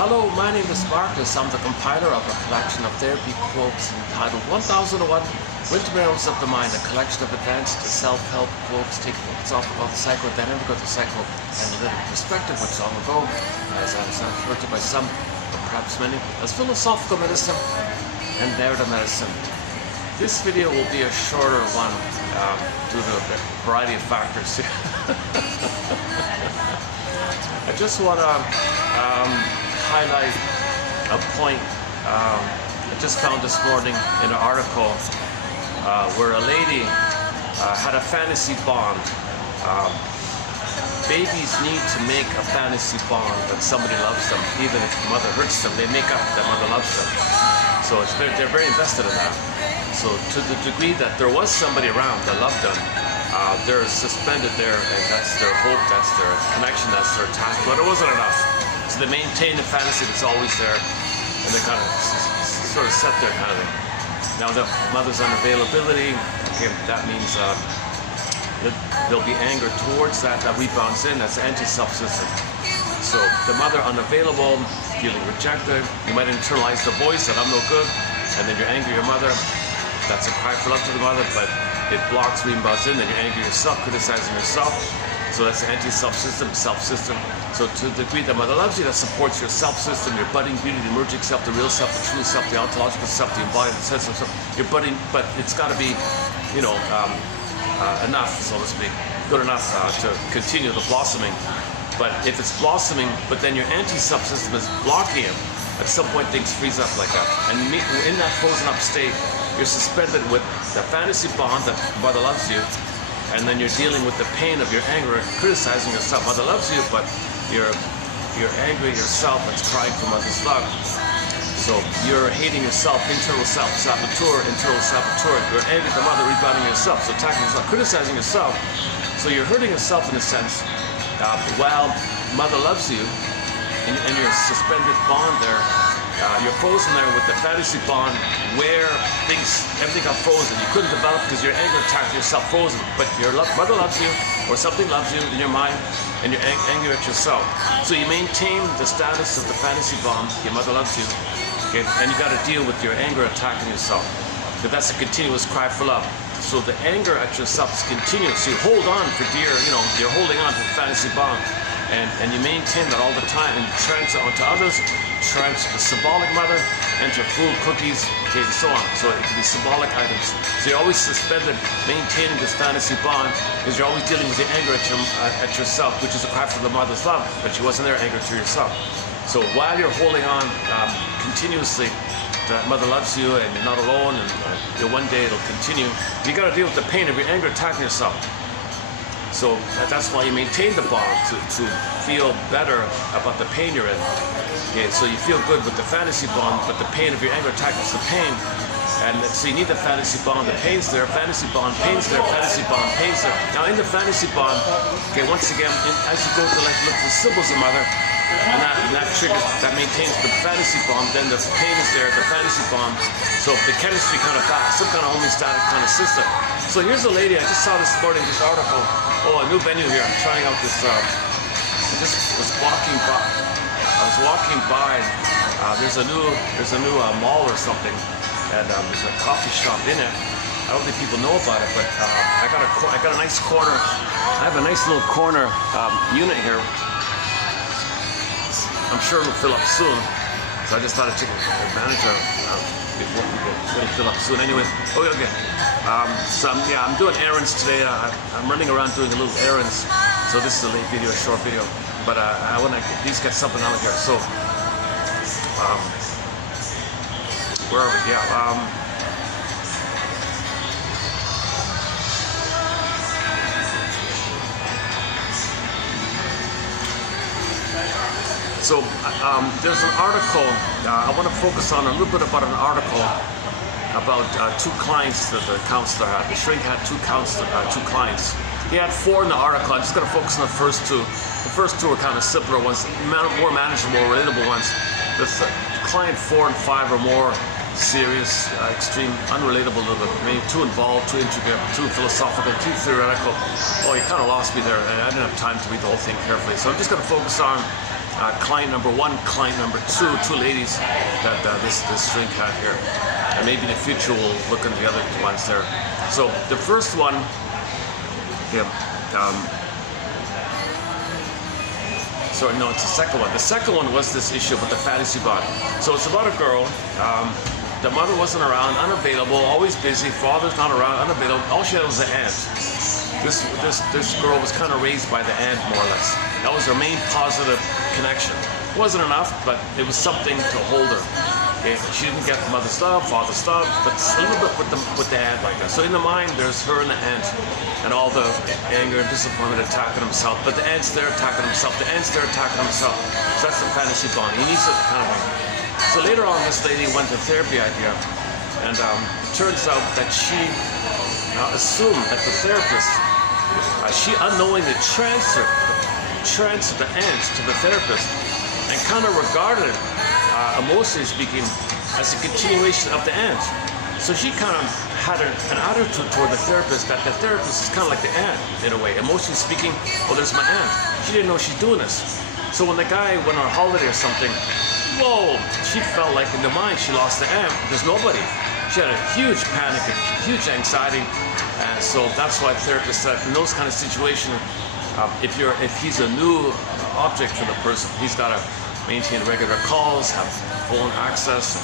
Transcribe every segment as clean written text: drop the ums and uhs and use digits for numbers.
Hello, my name is Marcus. I'm the compiler of a collection of therapy quotes entitled 1001 Windmills of the Mind, a collection of advanced self-help quotes taking focus off about the psychodynamic or the psychoanalytic perspective, which long ago, as I was referred to by some, or perhaps many, as philosophical medicine and narrative medicine. This video will be a shorter one due to a variety of factors. I just want to highlight a point I just found this morning in an article where a lady had a fantasy bond. Babies need to make a fantasy bond that somebody loves them. Even if the mother hurts them, they make up that mother loves them. So they're very invested in that. So to the degree that there was somebody around that loved them, they're suspended there, and that's their hope, that's their connection, that's their attachment. But it wasn't enough. So they maintain the fantasy that's always there, and they kind of sort of set there kind of thing. Now the mother's unavailability, okay, that means there'll be anger towards that rebounds in, that's anti-self system. So the mother unavailable, feeling rejected, you might internalize the voice that I'm no good, and then you're angry at your mother. That's a cry for love to the mother, but it blocks rebounds in, then you're angry at yourself, criticizing yourself. So that's the anti-self system, self-system. So to the degree that mother loves you, that supports your self-system, your budding beauty, the emerging self, the real self, the true self, the ontological self, the embodied sense of self. You're budding, but it's got to be, enough, so to speak, good enough to continue the blossoming. But if it's blossoming, but then your anti-self system is blocking it, at some point things freeze up like that. And in that frozen up state, you're suspended with the fantasy bond that mother loves you, and then you're dealing with the pain of your anger and criticizing yourself. Mother loves you, but you're angry at yourself that's crying for mother's love. So you're hating yourself, internal self-saboteur, internal saboteur. You're angry at the mother, rebounding yourself, so attacking yourself, criticizing yourself. So you're hurting yourself in a sense, while mother loves you, and your suspended bond there. You're frozen there with the fantasy bond where everything got frozen. You couldn't develop because your anger attacked yourself frozen. But your mother loves you, or something loves you in your mind, and you're angry at yourself. So you maintain the status of the fantasy bond. Your mother loves you, okay, and you got to deal with your anger attacking yourself. But that's a continuous cry for love. So the anger at yourself is continuous. So you hold on for dear, you're holding on to the fantasy bond. And you maintain that all the time, and you transfer onto others, transfer the symbolic mother, enter food, cookies, okay, and so on. So it can be symbolic items. So you're always suspended, maintaining this fantasy bond, because you're always dealing with the anger at yourself, which is a cry for the mother's love, but she wasn't there, anger to yourself. So while you're holding on continuously, that mother loves you, and you're not alone, and one day it'll continue. You got to deal with the pain of your anger attacking yourself. So that's why you maintain the bond, to feel better about the pain you're in. Okay, so you feel good with the fantasy bond, but the pain of your anger attacks the pain. And so you need the fantasy bond, the pain's there, fantasy bond, pain's there, fantasy bond, pain's there. Now in the fantasy bond, okay, once again, as you go to look for symbols of mother, and that triggers, that maintains the fantasy bond, then the pain is there, the fantasy bond. So the chemistry kind of back, some kind of homeostatic kind of system. So here's a lady, I just saw this morning, this article. Oh, a new venue here. I'm trying out this. I just was walking by. There's a new mall or something, and there's a coffee shop in it. I don't think people know about it, but I got a nice corner. I have a nice little corner unit here. I'm sure it'll fill up soon, so I just thought I'd take advantage of before it'll fill up soon. Anyways, okay. So I'm doing errands today. I'm running around doing a little errands. So this is a late video, a short video, but I want to at least get something out of here. So where are we? Yeah. So there's an article, I want to focus on a little bit about an article about two clients that the counselor had. The shrink had two clients. He had four in the article. I'm just going to focus on the first two. The first two are kind of simpler ones, more manageable, relatable ones. The client 4 and 5 are more serious, extreme, unrelatable a little bit. Maybe too involved, too intricate, too philosophical, too theoretical. Oh, you kind of lost me there, and I didn't have time to read the whole thing carefully. So I'm just going to focus on client number one, client number two, two ladies that this drink had here. And maybe in the future we'll look into the other ones there. So the first one, sorry, no, it's the second one. The second one was this issue about the fantasy bond. So it's about a girl. The mother wasn't around, unavailable, always busy. Father's not around, unavailable. All she had was an aunt. This girl was kind of raised by the aunt, more or less. That was her main positive connection. It wasn't enough, but it was something to hold her. Okay? She didn't get mother's love, father's love, but a little bit with the aunt like that. So in the mind, there's her and the aunt, and all the anger and disappointment attacking himself. But the aunt's there attacking himself. The aunt's there attacking himself. So that's the fantasy bond. He needs it kind of. So later on, this lady went to therapy idea, and it turns out that she assumed that the therapist, she unknowingly transferred the aunt to the therapist, and kind of regarded it, emotionally speaking, as a continuation of the aunt. So she kind of had an attitude toward the therapist that the therapist is kind of like the aunt in a way. Emotionally speaking, oh, there's my aunt. She didn't know she's doing this. So when the guy went on a holiday or something, whoa, she felt like in the mind she lost the aunt. There's nobody. She had a huge panic, a huge anxiety. And so that's why therapists said in those kind of situations, if he's a new object for the person, he's got to maintain regular calls, have phone access,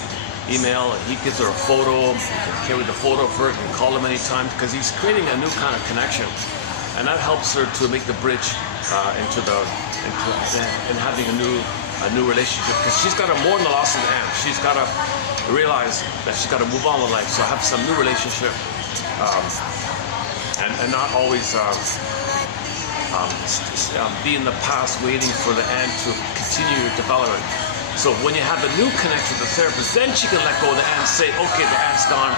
email. He gives her a photo. He can carry the photo for her. He can call him anytime because he's creating a new kind of connection, and that helps her to make the bridge into having a new relationship, because she's got to mourn the loss of the aunt. She's got to realize that she's got to move on with life. So have some new relationship, and not always be in the past waiting for the aunt to continue your development. So when you have a new connection with the therapist, then she can let go of the aunt and say, okay, the aunt's gone,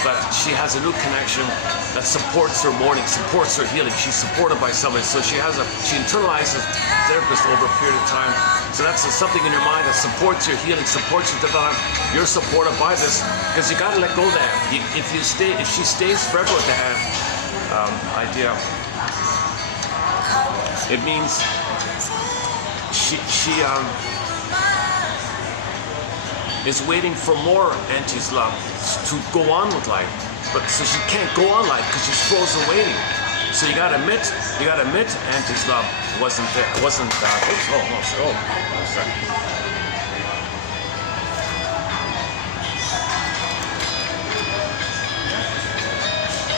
but she has a new connection that supports her mourning, supports her healing. She's supported by somebody, so she internalizes the therapist over a period of time. So that's something in your mind that supports your healing, supports your development. You're supported by this, because you got to let go of that. If she stays forever with the aunt idea, it means she is waiting for more auntie's love to go on with life, but so she can't go on life because she's frozen waiting. So you gotta admit auntie's love wasn't there. Sorry.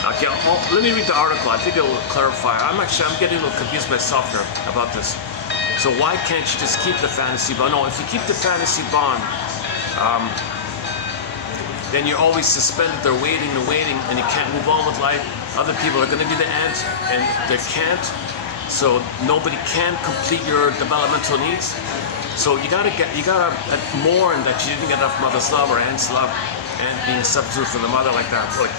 Okay, let me read the article. I think it will clarify. I'm getting a little confused myself here about this. So why can't you just keep the fantasy bond? No, if you keep the fantasy bond, then you're always suspended. They're waiting, and you can't move on with life. Other people are going to be the aunt, and they can't. So nobody can complete your developmental needs. So you gotta mourn that you didn't get enough mother's love or aunt's love, and being substitute for the mother like that, like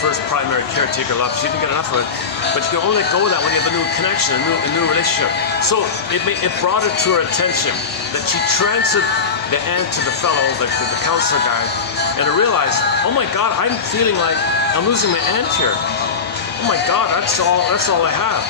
first primary caretaker love. She didn't get enough of it, but you can only let go of that when you have a new connection, a new relationship. So it brought it to her attention that she transferred the aunt to the fellow, the counselor guy, and I realized, oh my God, I'm feeling like I'm losing my aunt here. Oh my God, that's all I have.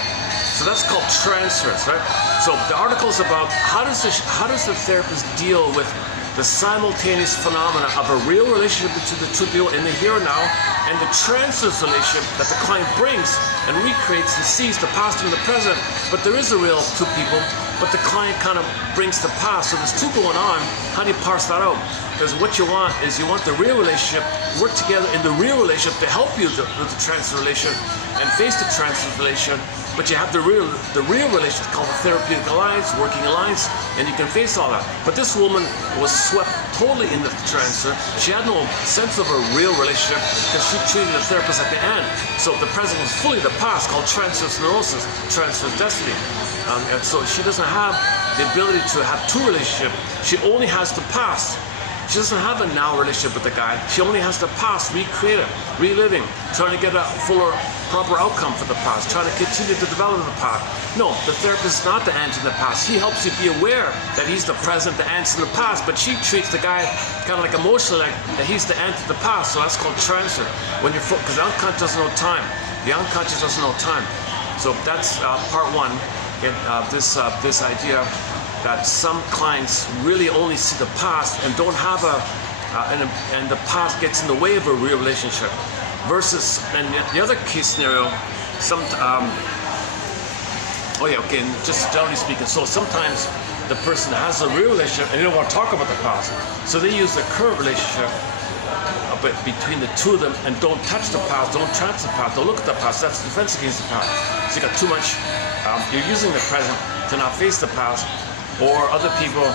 So that's called transference, right? So the article is about how does the therapist deal with the simultaneous phenomena of a real relationship between the two people in the here and now, and the transference relationship that the client brings and recreates and sees the past and the present. But there is a real two people, but the client kind of brings the past. So there's two going on. How do you parse that out? Because what you want is you want the real relationship, work together in the real relationship to help you with the transfer relationship and face the transfer relationship. But you have the real relationship called the therapeutic alliance, working alliance, and you can face all that. But this woman was swept totally in the transfer. She had no sense of a real relationship because she treated the therapist at the end. So the present was fully the past, called transference neurosis, transference destiny. And so she doesn't have the ability to have two relationships. She only has the past. She doesn't have a now relationship with the guy. She only has the past, recreate it, reliving, trying to get a fuller, proper outcome for the past, trying to continue to develop the past. No, the therapist is not the aunt in the past. He helps you be aware that he's the present, the aunt's in the past, but she treats the guy kind of like emotionally, like that he's the aunt of the past. So that's called transfer. Because the unconscious doesn't know time. The unconscious doesn't know time. So that's part one. This idea that some clients really only see the past and don't have and the past gets in the way of a real relationship. Versus, and the other case scenario, and just generally speaking, so sometimes the person has a real relationship and they don't want to talk about the past. So they use the current relationship between the two of them and don't touch the past, don't transfer the past, don't look at the past. That's defense against the past. So you got too much, you're using the present to not face the past, or other people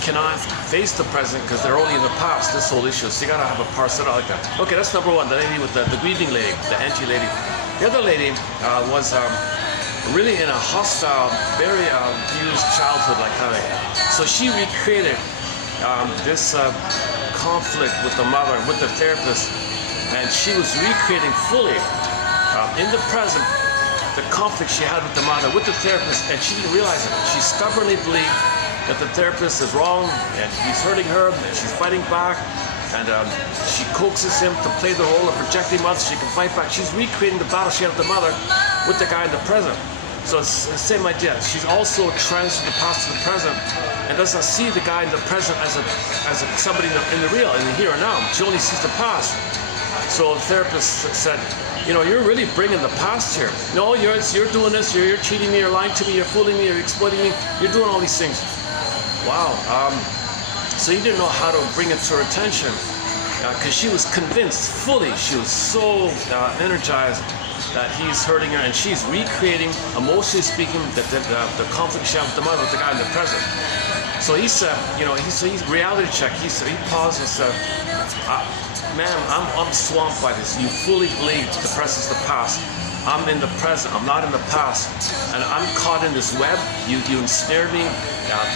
cannot face the present because they're only in the past, this whole issue. So you gotta have a parse it out like that. Okay, that's number one, the lady with the grieving lady, the anti-lady. The other lady was really in a hostile, very abused childhood, like kind of. So she recreated this conflict with the mother, with the therapist, and she was recreating fully in the present the conflict she had with the mother, with the therapist, and she didn't realize it. She stubbornly believed that the therapist is wrong and he's hurting her and she's fighting back, and she coaxes him to play the role of rejecting mother so she can fight back. She's recreating the battle she had with the mother with the guy in the present. So it's the same idea. She's also transferred the past to the present and doesn't see the guy in the present as somebody in the real, in the here and now. She only sees the past. So the therapist said, you know, you're really bringing the past here. No, you're doing this, you're cheating me, you're lying to me, you're fooling me, you're exploiting me, you're doing all these things. Wow. So you didn't know how to bring it to her attention because she was convinced fully, she was so energized that he's hurting her, and she's recreating, emotionally speaking, the conflict she had with the mother, with the guy in the present. So he said, you know, he's reality check. He paused and said, man, I'm swamped by this. You fully believe the present is the past. I'm in the present. I'm not in the past, and I'm caught in this web. You ensnare me.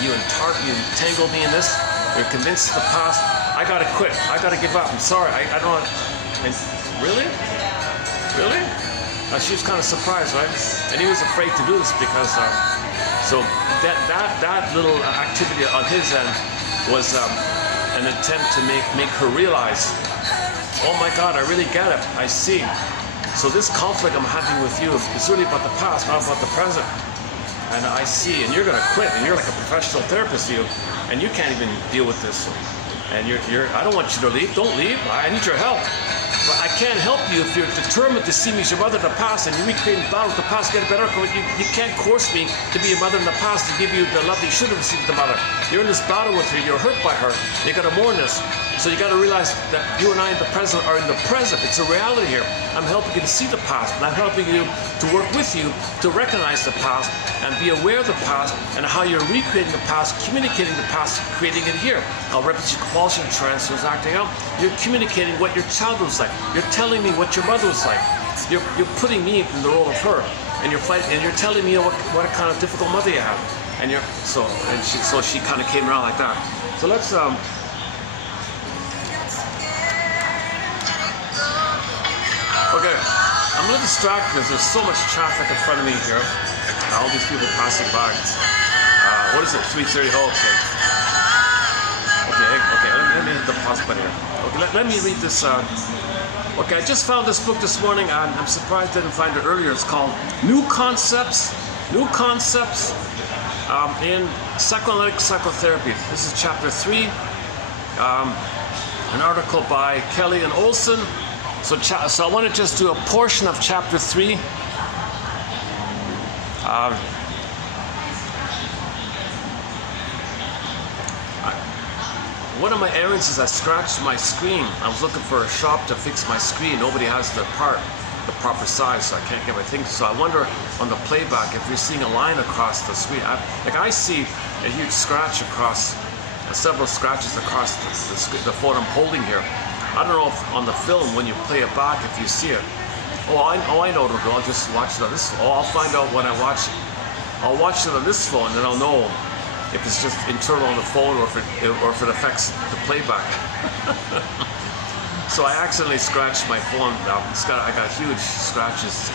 You entangle me in this. You're convinced it's the past. I gotta quit. I gotta give up. I'm sorry. I don't. And really? She was kind of surprised, right? And he was afraid to do this because, so that little activity on his end was an attempt to make her realize, oh my God, I really get it. I see. So this conflict I'm having with you is really about the past, not about the present. And I see, and you're gonna quit, and you're like a professional therapist, you, and you can't even deal with this. And I don't want you to leave. Don't leave. I need your help. But I can't help you if you're determined to see me as your mother in the past and you're recreating the battle with the past, get better. You can't coerce me to be your mother in the past to give you the love that you should have received with the mother. You're in this battle with her. You're hurt by her. You got to mourn this. So you got to realize that you and I in the present are in the present. It's a reality here. I'm helping you to see the past, and I'm helping you to work with you to recognize the past and be aware of the past and how you're recreating the past, communicating the past, creating it here. How repetition, compulsion, transference, acting out. You're communicating what your child was like. You're telling me what your mother was like. You're putting me in the role of her, and you're fighting, and you're telling me what kind of difficult mother you have. And so she kind of came around like that. So let's okay, I'm a little distracted because there's so much traffic in front of me here. All these people passing by. What is it? 3:30. Oh, okay. Let me hit the pause button here. Okay, let me read this. Okay, I just found this book this morning. I'm surprised I didn't find it earlier. It's called New Concepts in Psychoanalytic Psychotherapy. This is chapter 3. An article by Kelly and Olson. So I want to just do a portion of chapter 3. One of my errands is I scratched my screen. I was looking for a shop to fix my screen. Nobody has the proper size, so I can't get my thing. So I wonder on the playback if you're seeing a line across the screen. I see a huge scratch across, several scratches across the phone I'm holding here. I don't know if on the film when you play it back if you see it. I know it'll go. I'll just watch it on this. I'll find out when I watch it. I'll watch it on this phone, and I'll know if it's just internal on the phone or if it affects the playback. So I accidentally scratched my phone. I got huge scratches.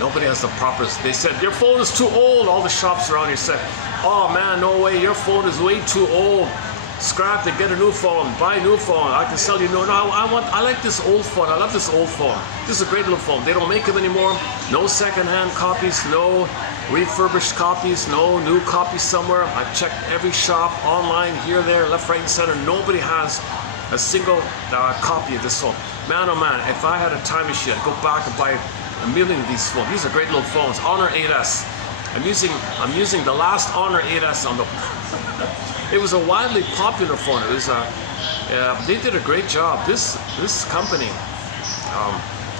Nobody has the proper. They said your phone is too old. All the shops around here said, "Oh man, no way. Your phone is way too old. Scrap it. Get a new phone. Buy a new phone. I can sell you." No. I like this old phone. I love this old phone. This is a great little phone. They don't make them anymore. No secondhand copies. No refurbished copies, no new copies somewhere. I've checked every shop, online, here, there, left, right, and center. Nobody has a single copy of this phone. Man, oh man, if I had a time machine, I'd go back and buy a million of these phones. These are great little phones. Honor 8S. I'm using the last Honor 8S on the. It was a widely popular phone. It was they did a great job. This company,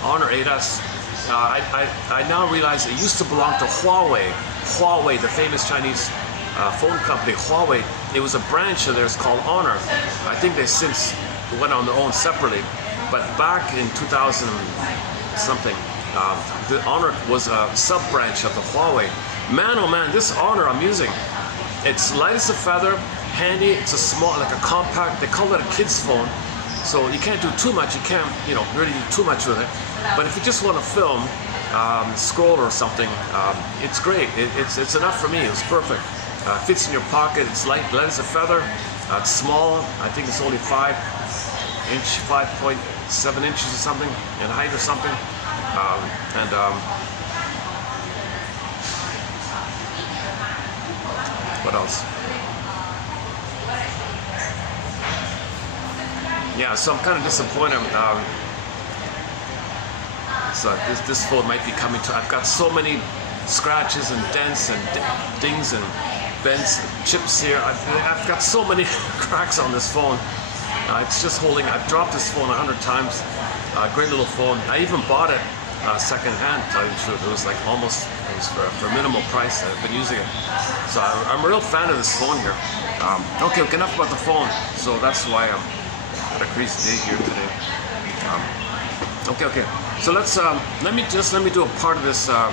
Honor 8S. I now realize it used to belong to Huawei. Huawei, the famous Chinese phone company, Huawei. It was a branch of theirs called Honor. I think they since went on their own separately. But back in 2000 something, the Honor was a sub-branch of the Huawei. Man, oh man, this Honor I'm using, it's light as a feather, handy. It's a small, like a compact. They call it a kid's phone. So you can't do too much. You can't, really do too much with it. But if you just want to film, scroll or something, it's great. It's enough for me. It's perfect. Fits in your pocket. It's light as a feather. It's small. I think it's only 5.7 inches or something in height or something. What else? Yeah, so I'm kind of disappointed. So this phone might be coming to. I've got so many scratches and dents and dings and bends, and chips here. I've got so many cracks on this phone. It's just holding. I've dropped this phone 100 times. Great little phone. I even bought it second hand. To tell you the truth, it was like almost. It was for a minimal price. I've been using it, so I'm a real fan of this phone here. Okay, enough about the phone. So that's why I'm at a crazy day here today. Okay. So let's let me do a part of this a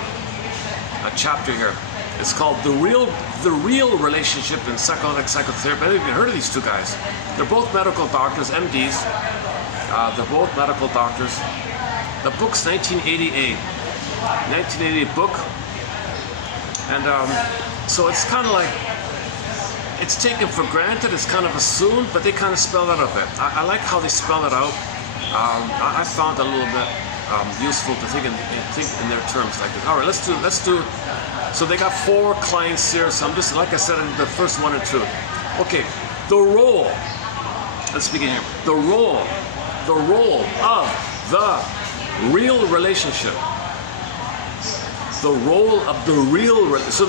chapter here. It's called the real relationship in psychoanalytic psychotherapy. I haven't even heard of these two guys. They're both medical doctors, MDs. They're both medical doctors. The book's 1988 book, and so it's kind of like it's taken for granted. It's kind of assumed, but they kind of spell it out a bit. I like how they spell it out. I found it a little bit useful to think in their terms like this. All right, let's do. So they got 4 clients here. So I'm just, like I said, in the first 1 or 2. Okay, the role. Let's begin here. The role of the real relationship. The role of the real. So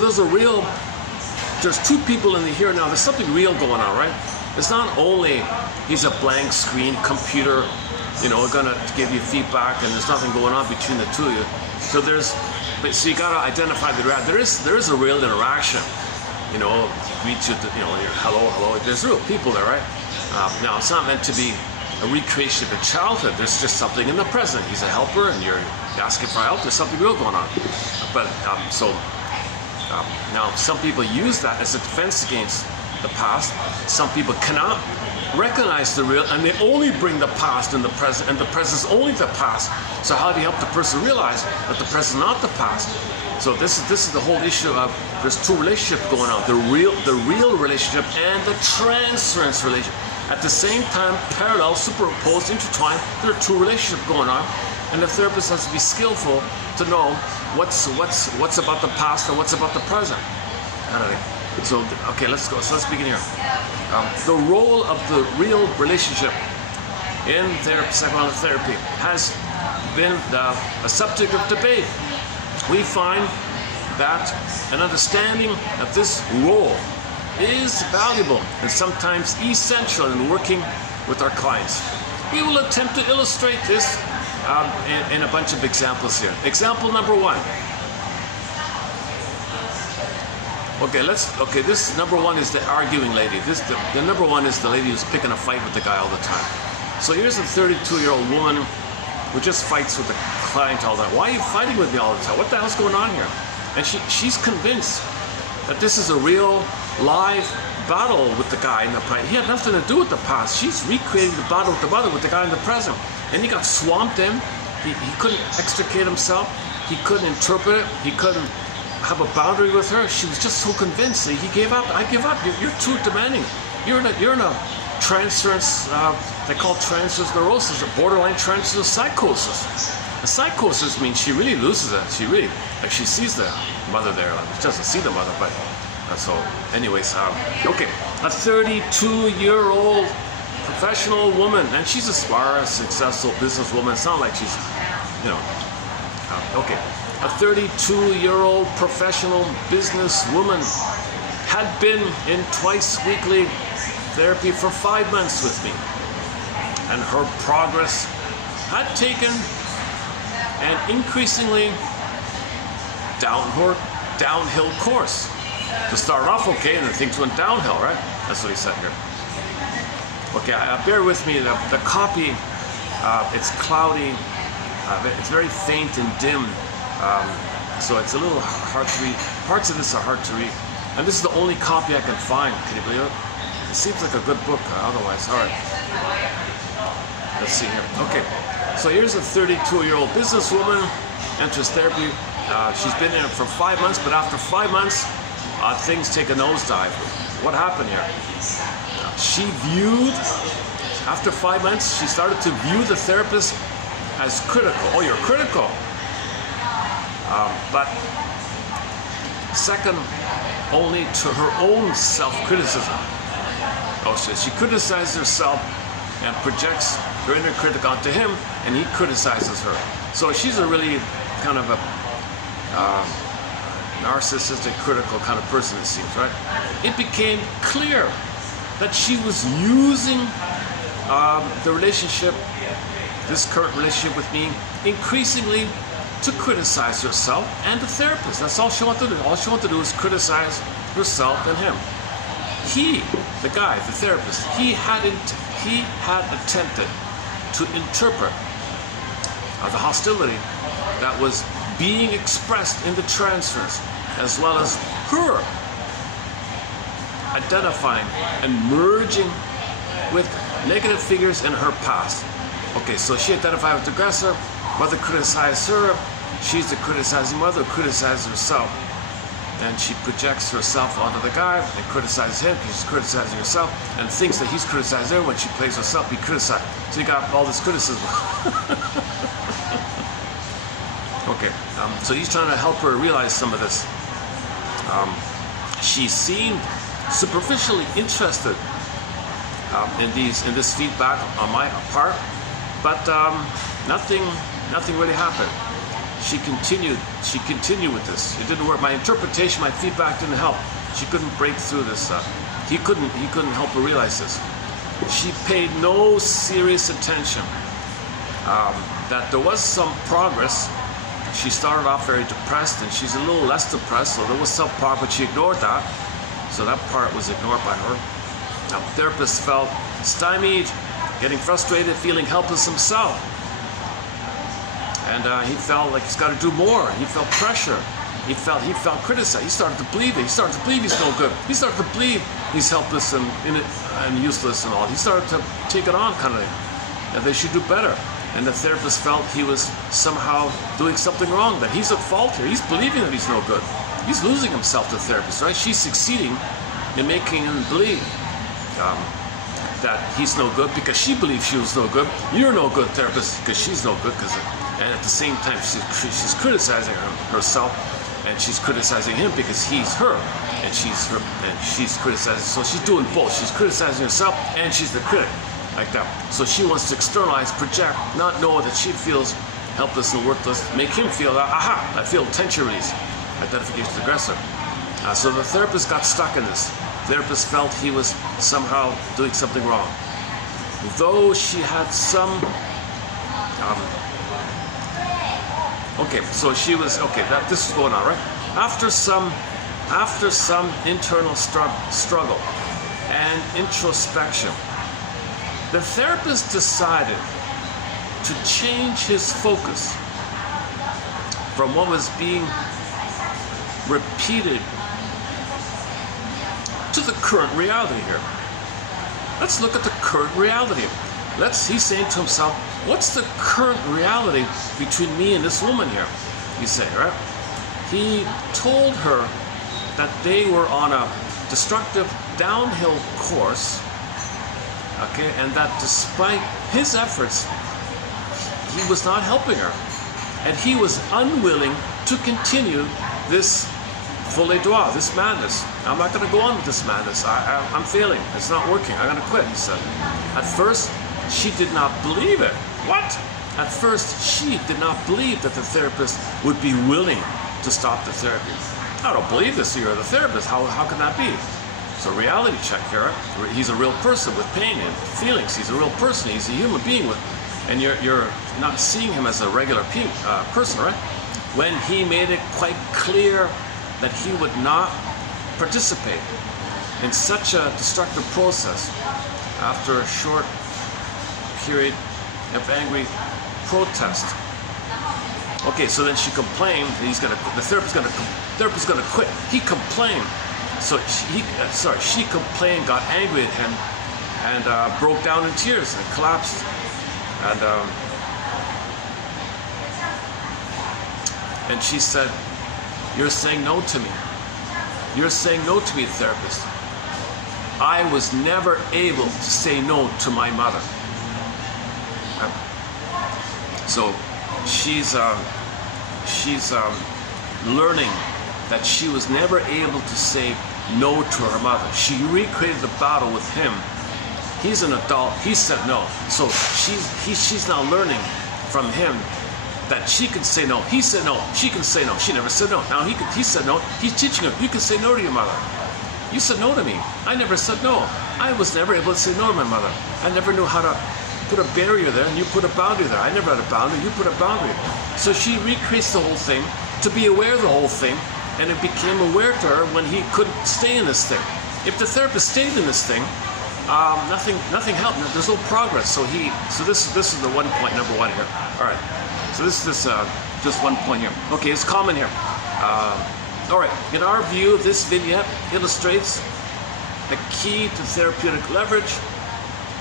there's two people in the here and now. There's something real going on, right? It's not only he's a blank screen computer, gonna give you feedback, and there's nothing going on between the two of you. So so you gotta identify the reality. There is a real interaction. Greet you, hello. There's real people there, right? Now it's not meant to be a recreation of a childhood. There's just something in the present. He's a helper, and you're asking for help. There's something real going on. But now some people use that as a defense against the past. Some people cannot recognize the real, and they only bring the past in the present, and the present is only the past. So how do you help the person realize that the present is not the past? So this is the whole issue of there's two relationships going on: the real relationship and the transference relationship. At the same time, parallel, superimposed, intertwined, there are two relationships going on, and the therapist has to be skillful to know what's about the past and what's about the present. So okay, let's go. So let's begin here. The role of the real relationship in psychoanalytic therapy has been a subject of debate. We find that an understanding of this role is valuable and sometimes essential in working with our clients. We will attempt to illustrate this in a bunch of examples here. Example number 1. Okay, this number 1 is the arguing lady. The number 1 is the lady who's picking a fight with the guy all the time. So here's a 32-year-old woman who just fights with the client all the time. Why are you fighting with me all the time? What the hell's going on here? And she's convinced that this is a real live battle with the guy in the present. He had nothing to do with the past. She's recreating the battle with the guy in the present. And he got swamped in. He couldn't extricate himself. He couldn't interpret it. He couldn't have a boundary with her. She was just so convinced. He gave up. I give up. You're too demanding. You're in a transference. They call transference neurosis, a borderline transference psychosis. The psychosis means she really loses it. She really, like she sees the mother there. Like, she doesn't see the mother, but so anyways, okay. A 32-year-old professional woman, and she's a smart, successful businesswoman. It's not like she's, you know, okay. A 32-year-old professional businesswoman had been in twice weekly therapy for 5 months with me, and her progress had taken an increasingly downhill course. To start off okay, and then things went downhill, right? That's what he said here. Okay, bear with me. The copy, it's cloudy. It's very faint and dim, so it's a little hard to read. Parts of this are hard to read, and this is the only copy I can find. Can you believe it? It seems like a good book. Otherwise, all right. Let's see here. Okay, so here's a 32-year-old businesswoman enters therapy. She's been in it for 5 months, but after 5 months, things take a nosedive. What happened here? She viewed, after 5 months, she started to view the therapist as critical. Oh, you're critical. But second only to her own self-criticism. Oh, she criticizes herself and projects her inner critic onto him, and he criticizes her. So she's a really kind of a narcissistic, critical kind of person, it seems, right? It became clear that she was using the relationship, this current relationship with me, increasingly to criticize herself and the therapist. That's all she wanted to do. All she wanted to do is criticize herself and him. He, the guy, the therapist, he had attempted to interpret the hostility that was being expressed in the transference, as well as her identifying and merging with negative figures in her past. Okay, so she identified with the aggressor, mother criticized her, she's the criticizing mother who criticizes herself. And she projects herself onto the guy and criticizes him because she's criticizing herself, and thinks that he's criticizing her when she plays herself be criticized. So you got all this criticism. Okay, so he's trying to help her realize some of this. She seemed superficially interested in this feedback on my part, but nothing really happened. She continued with this. It didn't work. My interpretation, my feedback didn't help. She couldn't break through this. He couldn't help her realize this. She paid no serious attention that there was some progress. She started off very depressed, and she's a little less depressed, so there was some progress, but she ignored that. So that part was ignored by her. Now, the therapist felt stymied, getting frustrated, feeling helpless himself. And he felt like he's got to do more. He felt pressure. He felt criticized. He started to believe it. He started to believe he's no good. He started to believe he's helpless and useless and all. He started to take it on, kind of, that they should do better. And the therapist felt he was somehow doing something wrong, that he's at fault here. He's believing that he's no good. He's losing himself to the therapist, right? She's succeeding in making him believe that he's no good because she believes she was no good. You're no good, therapist, because she's no good. And at the same time, she's criticizing herself, and she's criticizing him because he's her, and she's criticizing. So she's doing both. She's criticizing herself, and she's the critic, like that. So she wants to externalize, project, not know that she feels helpless and worthless, make him feel, aha, I feel tension release, identification with the aggressor. So the therapist got stuck in this. The therapist felt he was somehow doing something wrong, though she had some. Okay, so she was this is going on, right? After some internal struggle and introspection, the therapist decided to change his focus from what was being repeated to the current reality here. Let's look at the current reality. He's saying to himself, what's the current reality between me and this woman here? You say, right? He told her that they were on a destructive downhill course, okay, and that despite his efforts, he was not helping her. And he was unwilling to continue this folie droit, this madness. I'm not going to go on with this madness. I'm failing. It's not working. I'm going to quit, he said. At first, she did not believe it. What? At first, she did not believe that the therapist would be willing to stop the therapy. I don't believe this. You're the therapist. How can that be? So reality check here. He's a real person with pain and feelings. He's a real person. He's a human being with, and you're not seeing him as a regular person, right? When he made it quite clear that he would not participate in such a destructive process after a short period of angry protest. Okay, so then she complained. The therapist's gonna quit. He complained. So she complained, got angry at him, and broke down in tears and collapsed. And she said, "You're saying no to me. You're saying no to me, therapist. I was never able to say no to my mother." So she's learning that she was never able to say no to her mother. She recreated the battle with him. He's an adult. He said no. So she's now learning from him that she can say no. He said no. She can say no. She never said no. Now he said no. He's teaching her. You can say no to your mother. You said no to me. I never said no. I was never able to say no to my mother. I never knew how to put a barrier there, and you put a boundary there. I never had a boundary. You put a boundary. So she recreates the whole thing to be aware of the whole thing, and it became aware to her when he couldn't stay in this thing. If the therapist stayed in this thing, nothing helped. There's no progress. So this is the one point, number one here. All right. So this is just one point here. Okay, it's common here. All right. In our view, this vignette illustrates the key to therapeutic leverage.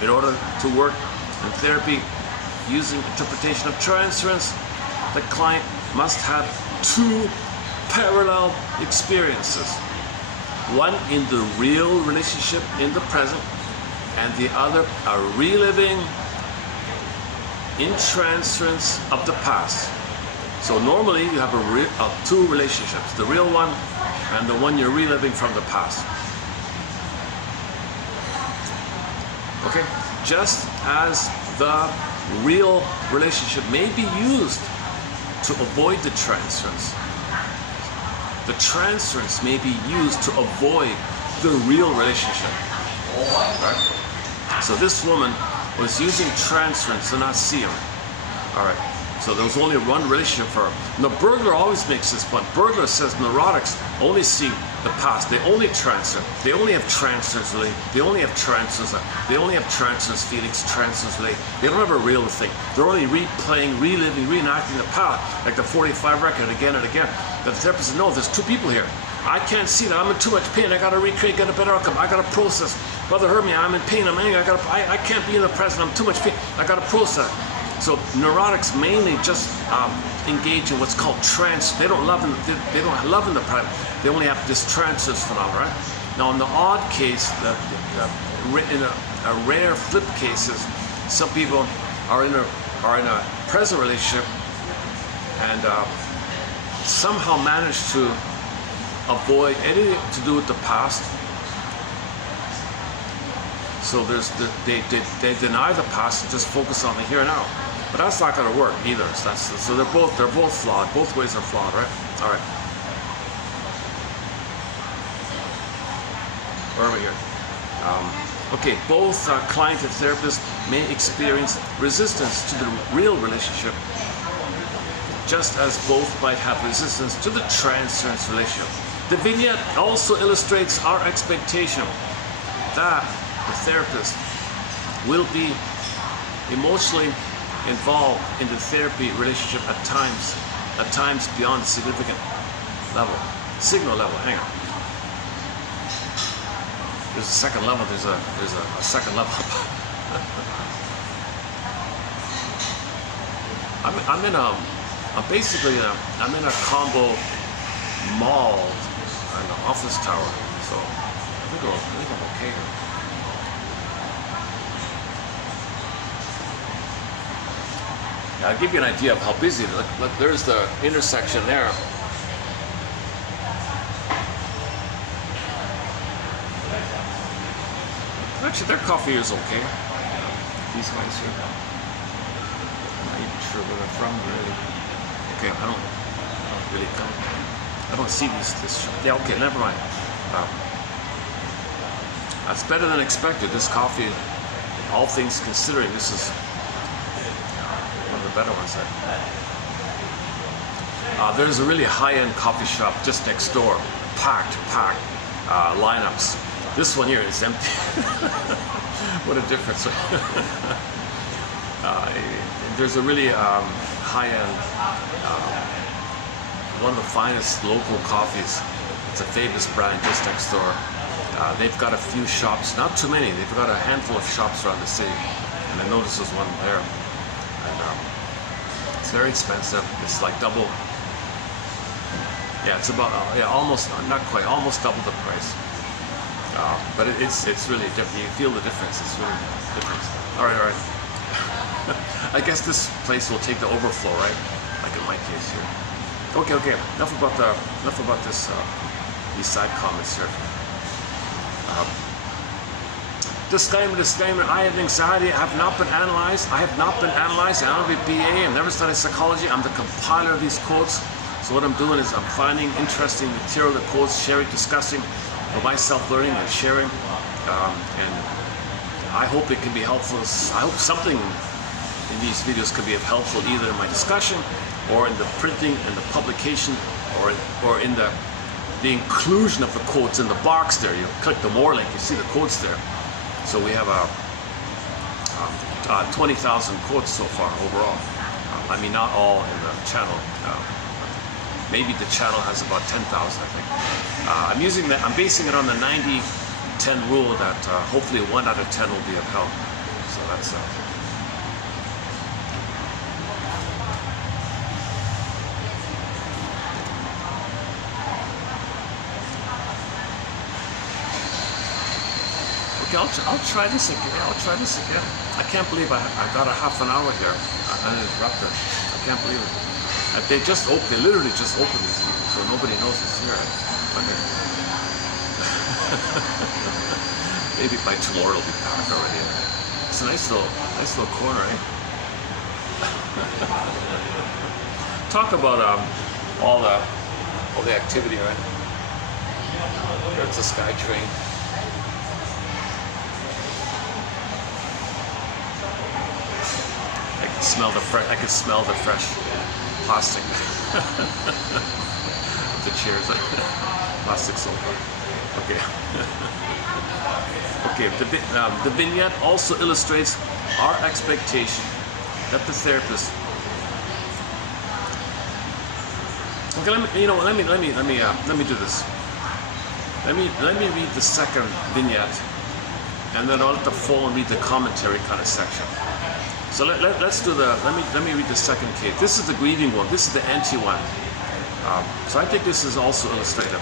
In order to work in therapy using interpretation of transference, the client must have two parallel experiences. One in the real relationship in the present, and the other a reliving in transference of the past. So normally you have two relationships, the real one and the one you're reliving from the past. Okay? Just as the real relationship may be used to avoid the transference, the transference may be used to avoid the real relationship. Right? So this woman was using transference to not see him. All right. So there was only one relationship for her. And the burglar always makes this point. Burglar says neurotics only see the past. They only transfer. They only have transfers really. They only have transfers. They only have transfers feelings, transfers really. They don't have a real thing. They're only replaying, reliving, reenacting the past, like the 45 record again and again. The therapist says, no, there's two people here. I can't see that. I'm in too much pain. I gotta recreate, get a better outcome. I gotta process. Brother hurt me. I'm in pain. I'm angry. I can't be in the present. I'm too much pain. I gotta process. So neurotics mainly just engage in what's called trance. They don't love in the present. They only have this transfers phenomenon, right? Now, in the odd case, in a rare flip cases, some people are in a present relationship and somehow manage to avoid anything to do with the past. So they deny the past and just focus on the here and now. But that's not going to work either. So they're both flawed. Both ways are flawed, right? All right. Where are we here? Okay, both client and therapist may experience resistance to the real relationship, just as both might have resistance to the transference relationship. The vignette also illustrates our expectation that the therapist will be emotionally involved in the therapy relationship at times beyond the significant level, signal level. Hang on. There's a second level. There's a second level. I'm in a combo mall in an office tower, so I think I'm okay here. I'll give you an idea of how busy. Look, there's the intersection there. Actually, their coffee is okay. These guys here. I'm not even sure where they're from, really. Okay, I don't really know. I don't see this shop. Yeah, okay, never mind. That's better than expected. This coffee, all things considering, this is one of the better ones. There's a really high-end coffee shop just next door, packed lineups. This one here is empty. What a difference. There's a really high-end, one of the finest local coffees. It's a famous brand just next door. They've got a few shops, not too many. They've got a handful of shops around the city. And I noticed there's one there. And it's very expensive. It's like double. Yeah, it's about, almost, not quite, almost double the price. But it's really different. You feel the difference. It's really different. All right. I guess this place will take the overflow, right? Like in my case here. Okay. Enough about this. These side comments here. Disclaimer. I have anxiety. I have not been analyzed. I don't have a BA. I've never studied psychology. I'm the compiler of these quotes. So what I'm doing is I'm finding interesting material, the quotes, sharing, discussing for my self-learning and sharing. And I hope it can be helpful. I hope something in these videos can be helpful either in my discussion or in the printing and the publication or in the inclusion of the quotes in the box there. You click the more link, you see the quotes there. So we have 20,000 quotes so far overall. I mean, not all in the channel. Maybe the channel has about 10,000, I think. I'm basing it on the 90-10 rule that hopefully 1 out of 10 will be of help. So that's okay, I'll try this again. I can't believe I got a half an hour here uninterrupted. I can't believe it. They literally just opened this meeting, so nobody knows it's here. Okay. Maybe by tomorrow it'll be packed already. It's a nice little corner, eh? Talk about all the activity, right? There's the sky train. I can smell the fresh plastic. The chairs, plastic sofa. Okay. Okay. The vignette also illustrates our expectation that the therapist. Okay. Let me do this. Let me read the second vignette, and then I'll let the phone read the commentary kind of section. So let's do let me read the second case. This is the grieving one. This is the anti one. So I think this is also illustrative.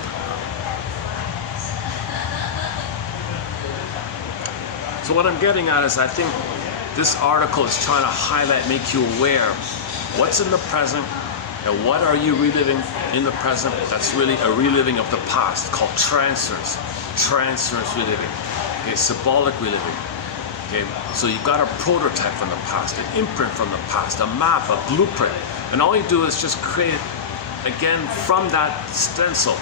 So what I'm getting at is I think this article is trying to highlight, make you aware what's in the present and what are you reliving in the present that's really a reliving of the past, called transference. Transference reliving. Okay, symbolic reliving. Okay, so you've got a prototype from the past, an imprint from the past, a map, a blueprint, and all you do is just create again from that stencil,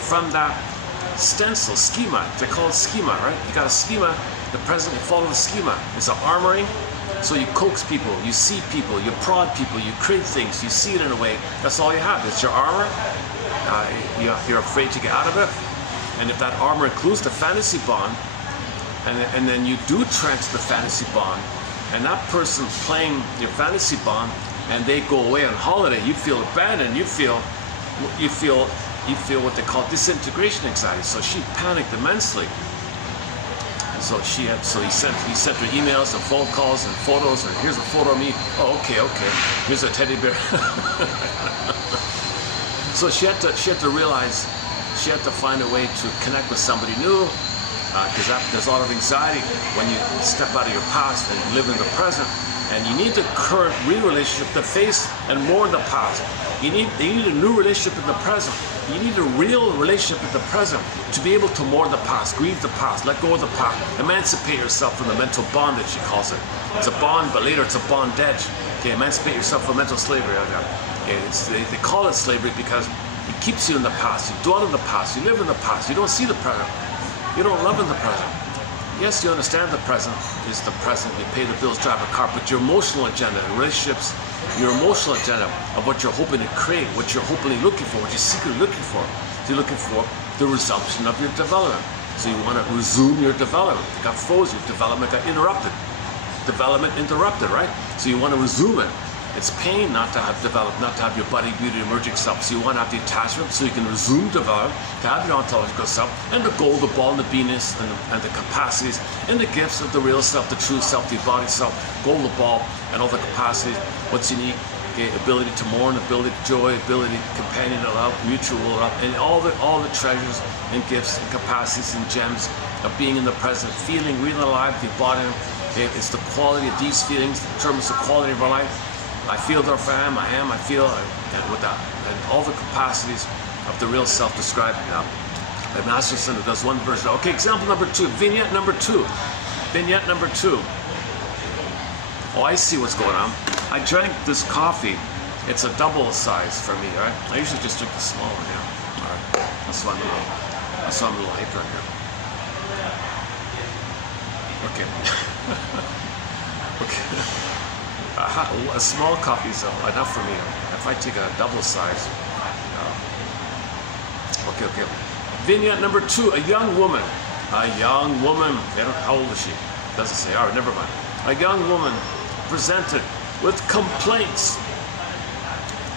schema. They call it schema, right? You got a schema. The present, you follow the schema. It's an armoring. So you coax people, you see people, you prod people, you create things, you see it in a way. That's all you have. It's your armor. You're afraid to get out of it. And if that armor includes the fantasy bond, and then you do transfer the fantasy bond, and that person playing your fantasy bond, and they go away on holiday, you feel abandoned, you feel what they call disintegration anxiety. So she panicked immensely. And so he sent her emails and phone calls and photos, and here's a photo of me. Oh, okay. Here's a teddy bear. So she had to realize she had to find a way to connect with somebody new. Because there's a lot of anxiety when you step out of your past and live in the present. And you need the current real relationship to face and mourn the past. You need a new relationship in the present. You need a real relationship in the present to be able to mourn the past, grieve the past, let go of the past, emancipate yourself from the mental bondage, she calls it. It's a bond, but later it's a bondage. Okay, emancipate yourself from mental slavery. Okay, they call it slavery because it keeps you in the past. You dwell in the past. You live in the past. You don't see the present. You don't love in the present. Yes, you understand the present is the present. You pay the bills, drive a car, but your emotional agenda, relationships, your emotional agenda of what you're hoping to create, what you're hopefully looking for, what you're secretly looking for. So you're looking for the resumption of your development. So you want to resume your development. It got frozen. Your development got interrupted. Development interrupted, right? So you want to resume it. It's pain not to have developed, not to have your body, beauty, emerging self. So you want to have the attachment so you can resume development, to have your ontological self, and the goal, the ball, and the beingness, and the capacities, and the gifts of the real self, the true self, the embodied self, goal, the ball, and all the capacities, what's unique, okay, ability to mourn, ability to joy, ability to companion love, mutual love, and all the treasures and gifts and capacities and gems of being in the present, feeling really alive, the embodiment. It's the quality of these feelings that determines the quality of our life. I feel that I am, I feel, and with that, and all the capacities of the real self described now. The Master Center does one version. Okay, example number 2, vignette number 2. Vignette number 2. Oh, I see what's going on. I drank this coffee. It's a double size for me, right? I usually just drink the small one, yeah. All right, that's why I'm a little hyper here. Okay. Okay. A small coffee is enough for me. If I take a double size. Okay. Vignette number 2, a young woman. A young woman. How old is she? Doesn't say. All right, never mind. A young woman presented with complaints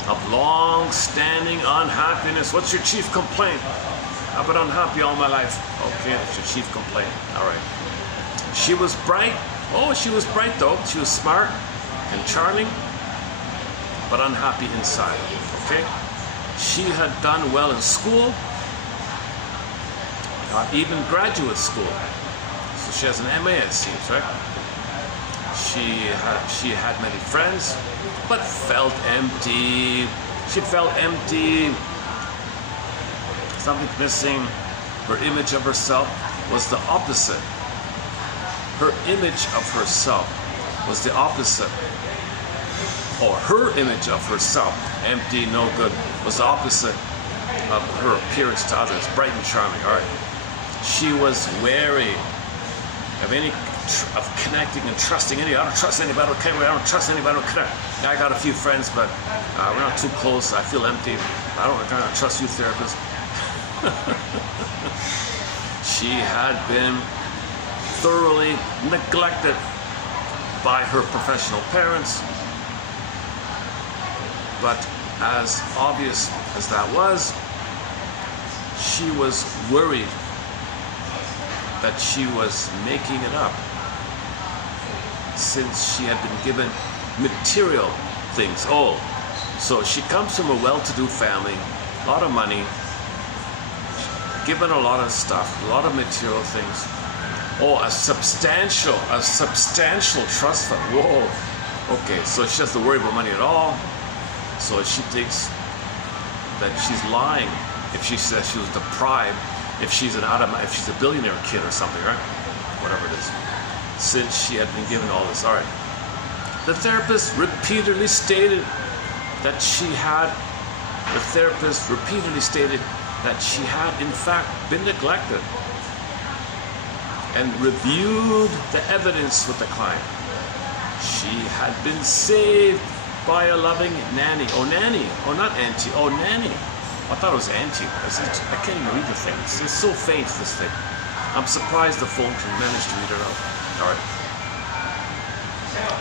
of long-standing unhappiness. What's your chief complaint? I've been unhappy all my life. Okay, that's your chief complaint. All right. She was bright. Oh, she was bright though. She was smart and charming, but unhappy inside. Okay? She had done well in school, even graduate school. So she has an MA, it seems, right? She had many friends, but felt empty. She felt empty. Something missing. Her image of herself was the opposite. Her image of herself was the opposite. Or her image of herself, empty, no good, was the opposite of her appearance to others, bright and charming. All right. She was wary of connecting and trusting anybody. I don't trust anybody. I don't trust anybody. I don't connect. I got a few friends, but we're not too close. I feel empty. I don't trust you, therapist. She had been thoroughly neglected by her professional parents, but as obvious as that was, she was worried that she was making it up, since she had been given material things. Oh, so she comes from a well-to-do family, a lot of money, given a lot of stuff, a lot of material things. Oh, a substantial trust fund. Whoa. Okay, so she doesn't worry about money at all. So she thinks that she's lying if she says she was deprived, if she's a billionaire kid or something, right? Whatever it is. Since she had been given all this. All right. The therapist repeatedly stated that she had in fact been neglected, and reviewed the evidence with the client. She had been saved by a loving nanny. Oh, nanny. Oh, not auntie. Oh, nanny. I thought it was auntie. I can't even read the thing. It's so faint, this thing. I'm surprised the phone can manage to read it out. All right.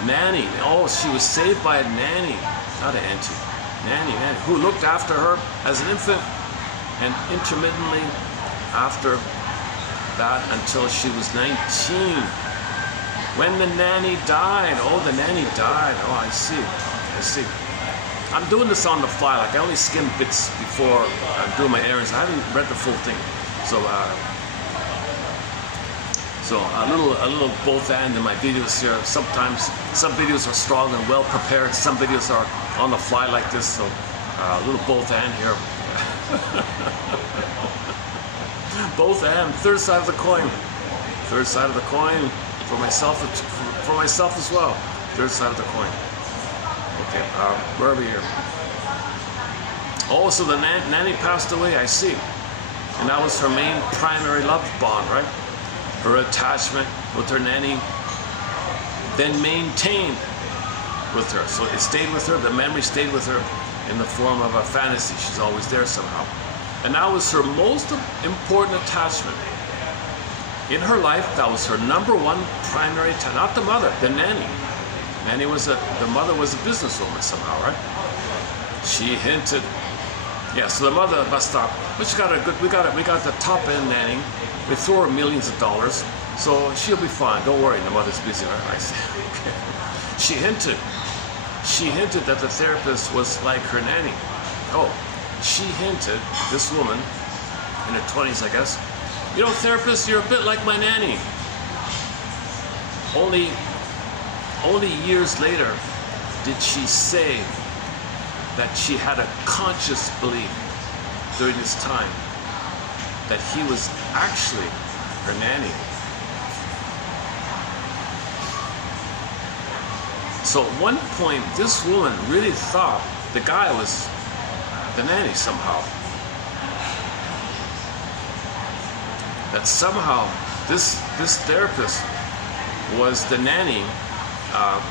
Nanny. Oh, she was saved by a nanny. Not an auntie. Nanny. Who looked after her as an infant and intermittently after that until she was 19. When the nanny died. Oh, the nanny died. Oh, I see. I'm doing this on the fly. Like, I only skim bits before I'm doing my errands. I haven't read the full thing. So So a little both and in my videos here. Sometimes some videos are strong and well prepared. Some videos are on the fly like this. So a little both and here. Both and third side of the coin. Third side of the coin for myself as well. Third side of the coin. Okay, where are we here? Oh, so the nanny passed away, I see. And that was her main primary love bond, right? Her attachment with her nanny then maintained with her. So it stayed with her, the memory stayed with her in the form of a fantasy. She's always there somehow. And that was her most important attachment. In her life, that was her number one primary attachment. Not the mother, the nanny. The mother was a businesswoman somehow, right? She hinted, yeah, so the mother must stop. But we got the top end nanny. We throw her millions of dollars, so she'll be fine. Don't worry, the mother's busy, right? I said, okay. She hinted that the therapist was like her nanny. Oh, she hinted, this woman, in her 20s, I guess, you know, therapist, you're a bit like my nanny. Only years later did she say that she had a conscious belief during this time that he was actually her nanny. So at one point, this woman really thought the guy was the nanny somehow. That somehow this therapist was the nanny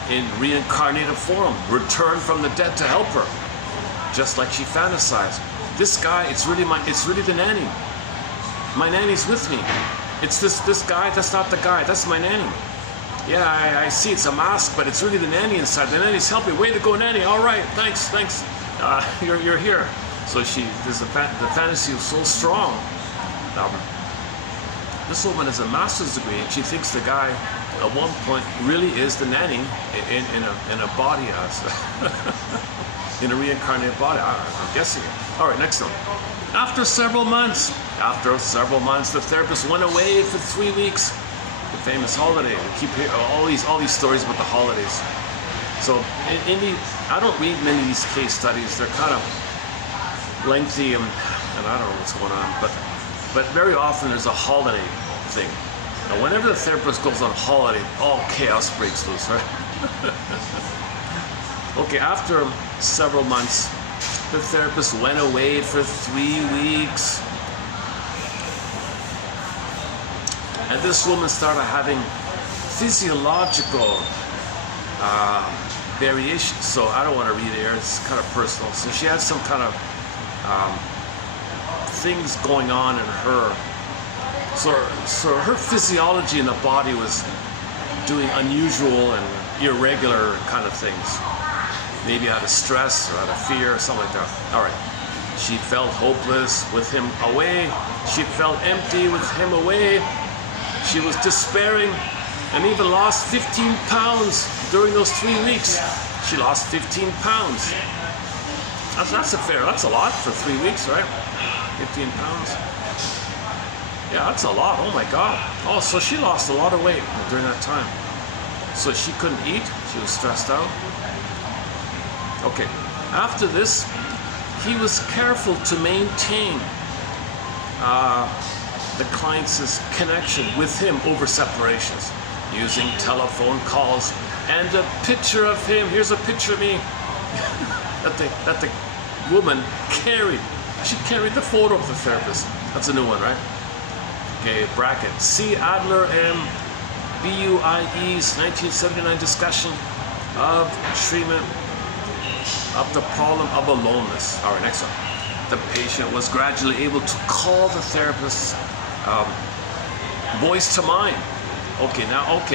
in reincarnated form, returned from the dead to help her, just like she fantasized. This guy, it's really the nanny. My nanny's with me. It's this guy. That's not the guy. That's my nanny. Yeah, I see it's a mask, but it's really the nanny inside. The nanny's helping. Way to go, nanny. All right, thanks. You're here. So the fantasy was so strong. This woman has a master's degree, and she thinks the guy at one point really is the nanny in a body, in a reincarnated body. I'm guessing it. All right, next one. After several months, the therapist went away for 3 weeks. The famous holiday. We keep hearing all these stories about the holidays. So I don't read many of these case studies. They're kind of lengthy, and I don't know what's going on. But very often there's a holiday thing. Now, whenever the therapist goes on holiday, all chaos breaks loose, right? Okay, after several months, the therapist went away for 3 weeks. And this woman started having physiological variations. So I don't want to read it here, it's kind of personal. So she had some kind of things going on in her. So her physiology in the body was doing unusual and irregular kind of things. Maybe out of stress or out of fear or something like that. All right. She felt hopeless with him away. She felt empty with him away. She was despairing and even lost 15 pounds during those 3 weeks. She lost 15 pounds. That's a lot for 3 weeks, right? 15 pounds. Yeah, that's a lot. Oh my God. Oh, so she lost a lot of weight during that time. So she couldn't eat. She was stressed out. Okay. After this, he was careful to maintain the client's connection with him over separations, using telephone calls and a picture of him. Here's a picture of me that the woman carried. She carried the photo of the therapist. That's a new one, right? Okay, bracket. C. Adler and BUIE's 1979 discussion of treatment of the problem of aloneness. All right, next one. The patient was gradually able to call the therapist's voice to mind. Okay,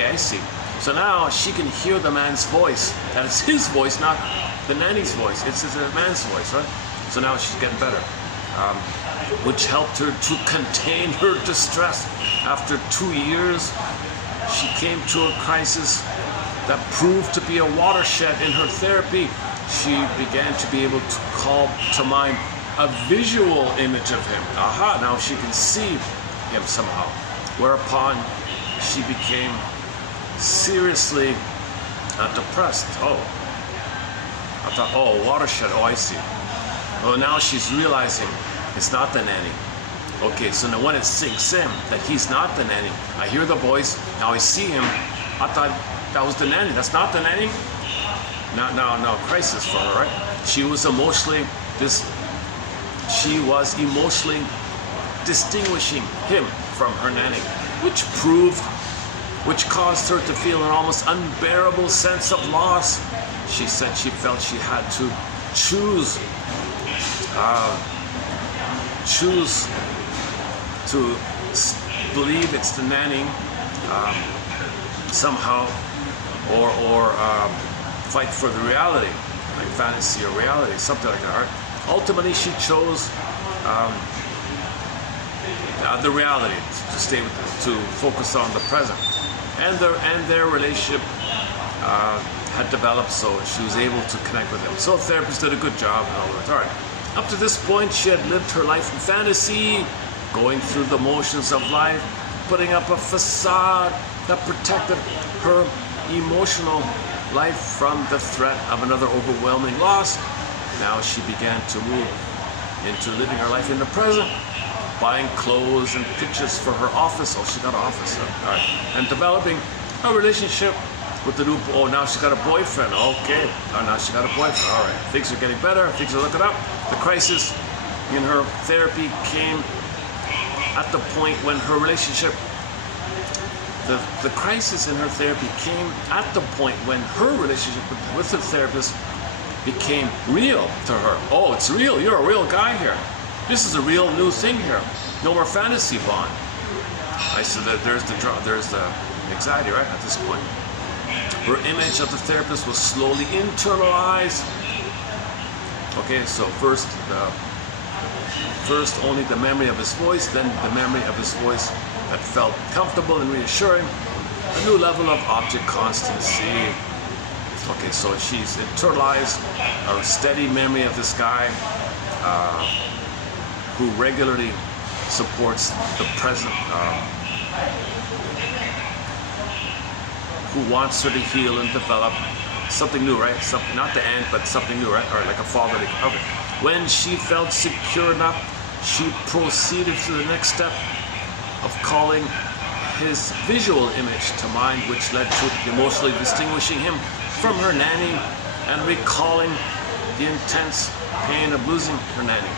I see. So now she can hear the man's voice. That it's his voice, not the nanny's voice. It's the man's voice, right? So now she's getting better, which helped her to contain her distress. After 2 years, she came to a crisis that proved to be a watershed in her therapy. She began to be able to call to mind a visual image of him. Aha, now she can see him somehow. Whereupon she became seriously depressed. Oh, I thought, oh, watershed, oh, I see. Well, now she's realizing it's not the nanny. Okay, so now when it sinks in that he's not the nanny, I hear the voice, now I see him, I thought that was the nanny, that's not the nanny? Now, crisis for her, right? She was emotionally distinguishing him from her nanny, which caused her to feel an almost unbearable sense of loss. She said she felt she had to choose to believe it's the nanny somehow, or fight for the reality, like fantasy or reality, something like that. Right? Ultimately, she chose the reality, to focus on the present, and their relationship had developed, so she was able to connect with him. So the therapist did a good job and all that. All right. Up to this point, she had lived her life in fantasy, going through the motions of life, putting up a facade that protected her emotional life from the threat of another overwhelming loss. Now she began to move into living her life in the present, buying clothes and pictures for her office. Oh, she got an office. All right. And developing a relationship with the new, oh, now she got a boyfriend. Okay. Oh, now she got a boyfriend. All right. Things are getting better. Things are looking up. The crisis in her therapy came at the point when her relationship, the crisis in her therapy came at the point when her relationship with the therapist became real to her. Oh, it's real. You're a real guy here. This is a real new thing here. No more fantasy bond. I said that there's the anxiety, right, at this point. Her image of the therapist was slowly internalized. Okay, so first only the memory of his voice, then the memory of his voice that felt comfortable and reassuring. A new level of object constancy. Okay, so she's internalized a steady memory of this guy who regularly supports the present, who wants her to heal and develop something new, right? Something, not the end, but something new, right? Or like a fatherly. Okay. When she felt secure enough, she proceeded to the next step of calling his visual image to mind, which led to emotionally distinguishing him from her nanny and recalling the intense pain of losing her nanny.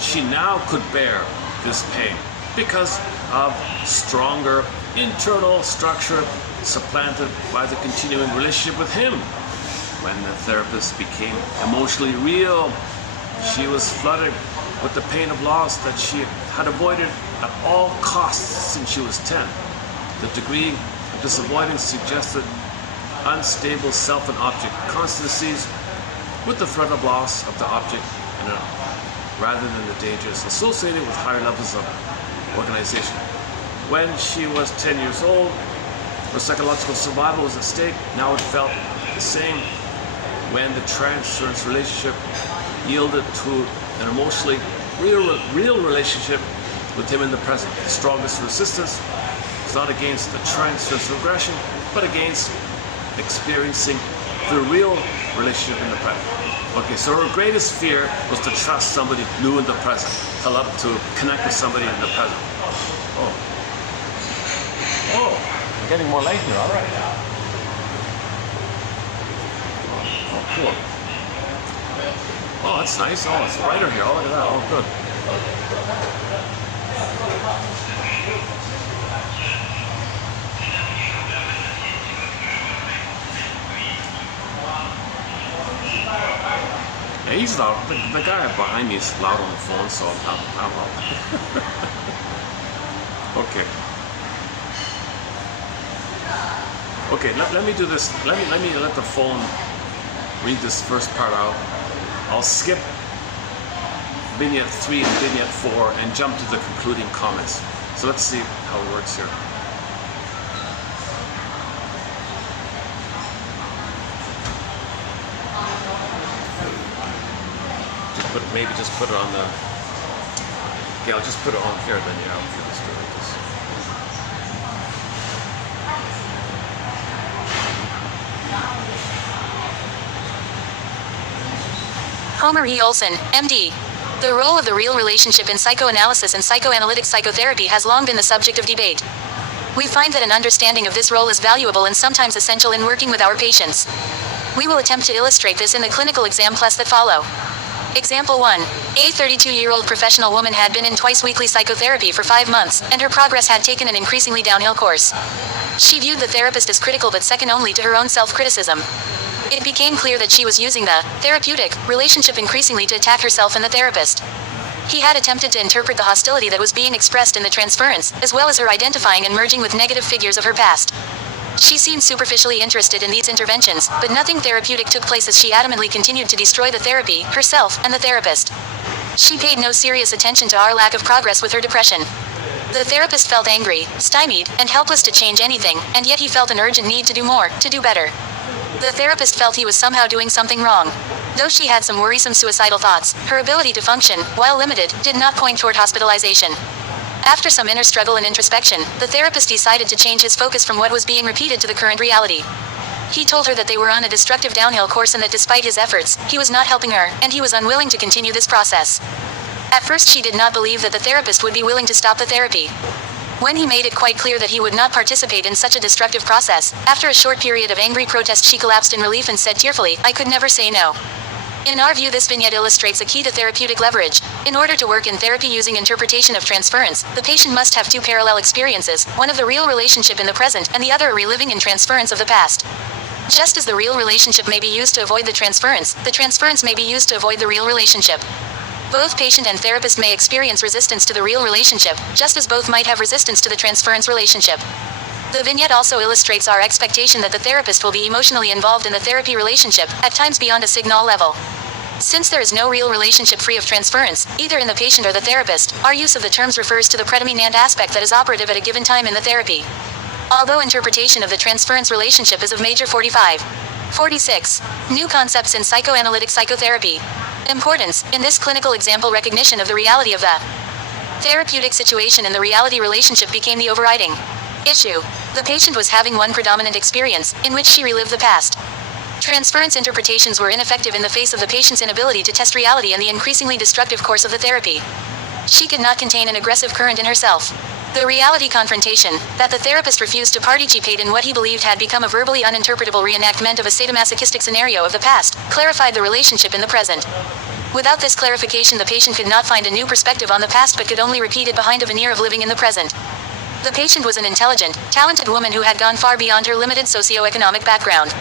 She now could bear this pain because of stronger internal structure supplanted by the continuing relationship with him. When the therapist became emotionally real, she was flooded with the pain of loss that she had avoided at all costs since she was 10. The degree of this avoidance suggested unstable self and object constancies with the threat of loss of the object rather than the dangers associated with higher levels of organization. When she was 10 years old, her psychological survival was at stake. Now it felt the same when the transference relationship yielded to an emotionally real relationship with him in the present. The strongest resistance was not against the transference regression, but against experiencing the real relationship in the present. Okay, so her greatest fear was to trust somebody new in the present, to connect with somebody in the present. Oh, I'm getting more light here, all right. Oh, cool. Oh, that's nice. Oh, it's brighter here. Oh, look at that. Oh, good. Yeah, he's loud. The guy behind me is loud on the phone, so I'm loud. Okay. Okay, let me do this. Let the phone read this first part out. I'll skip vignette 3 and vignette 4 and jump to the concluding comments. So let's see how it works here. Just put it on the. Okay, I'll just put it on here, then yeah, I'll do this like this. Homer E. Olson, MD. The role of the real relationship in psychoanalysis and psychoanalytic psychotherapy has long been the subject of debate. We find that an understanding of this role is valuable and sometimes essential in working with our patients. We will attempt to illustrate this in the clinical examples that follow. Example 1. A 32-year-old professional woman had been in twice-weekly psychotherapy for 5 months, and her progress had taken an increasingly downhill course. She viewed the therapist as critical but second only to her own self-criticism. It became clear that she was using the therapeutic relationship increasingly to attack herself and the therapist. He had attempted to interpret the hostility that was being expressed in the transference, as well as her identifying and merging with negative figures of her past. She seemed superficially interested in these interventions, but nothing therapeutic took place as she adamantly continued to destroy the therapy, herself, and the therapist. She paid no serious attention to our lack of progress with her depression. The therapist felt angry, stymied, and helpless to change anything, and yet he felt an urgent need to do more, to do better. The therapist felt he was somehow doing something wrong. Though she had some worrisome suicidal thoughts, her ability to function, while limited, did not point toward hospitalization. After some inner struggle and introspection, the therapist decided to change his focus from what was being repeated to the current reality. He told her that they were on a destructive downhill course and that despite his efforts, he was not helping her, and he was unwilling to continue this process. At first she did not believe that the therapist would be willing to stop the therapy. When he made it quite clear that he would not participate in such a destructive process, after a short period of angry protest she collapsed in relief and said tearfully, "I could never say no." In our view, this vignette illustrates a key to therapeutic leverage. In order to work in therapy using interpretation of transference, the patient must have two parallel experiences, one of the real relationship in the present, and the other a reliving in transference of the past. Just as the real relationship may be used to avoid the transference may be used to avoid the real relationship. Both patient and therapist may experience resistance to the real relationship, just as both might have resistance to the transference relationship. The vignette also illustrates our expectation that the therapist will be emotionally involved in the therapy relationship, at times beyond a signal level. Since there is no real relationship free of transference, either in the patient or the therapist, our use of the terms refers to the predominant aspect that is operative at a given time in the therapy. Although interpretation of the transference relationship is of major 45. 46. New concepts in psychoanalytic psychotherapy. Importance, in this clinical example, recognition of the reality of the therapeutic situation and the reality relationship became the overriding issue. The patient was having one predominant experience, in which she relived the past. Transference interpretations were ineffective in the face of the patient's inability to test reality and the increasingly destructive course of the therapy. She could not contain an aggressive current in herself. The reality confrontation, that the therapist refused to participate in what he believed had become a verbally uninterpretable reenactment of a sadomasochistic scenario of the past, clarified the relationship in the present. Without this clarification, the patient could not find a new perspective on the past but could only repeat it behind a veneer of living in the present. The patient was an intelligent, talented woman who had gone far beyond her limited socioeconomic background.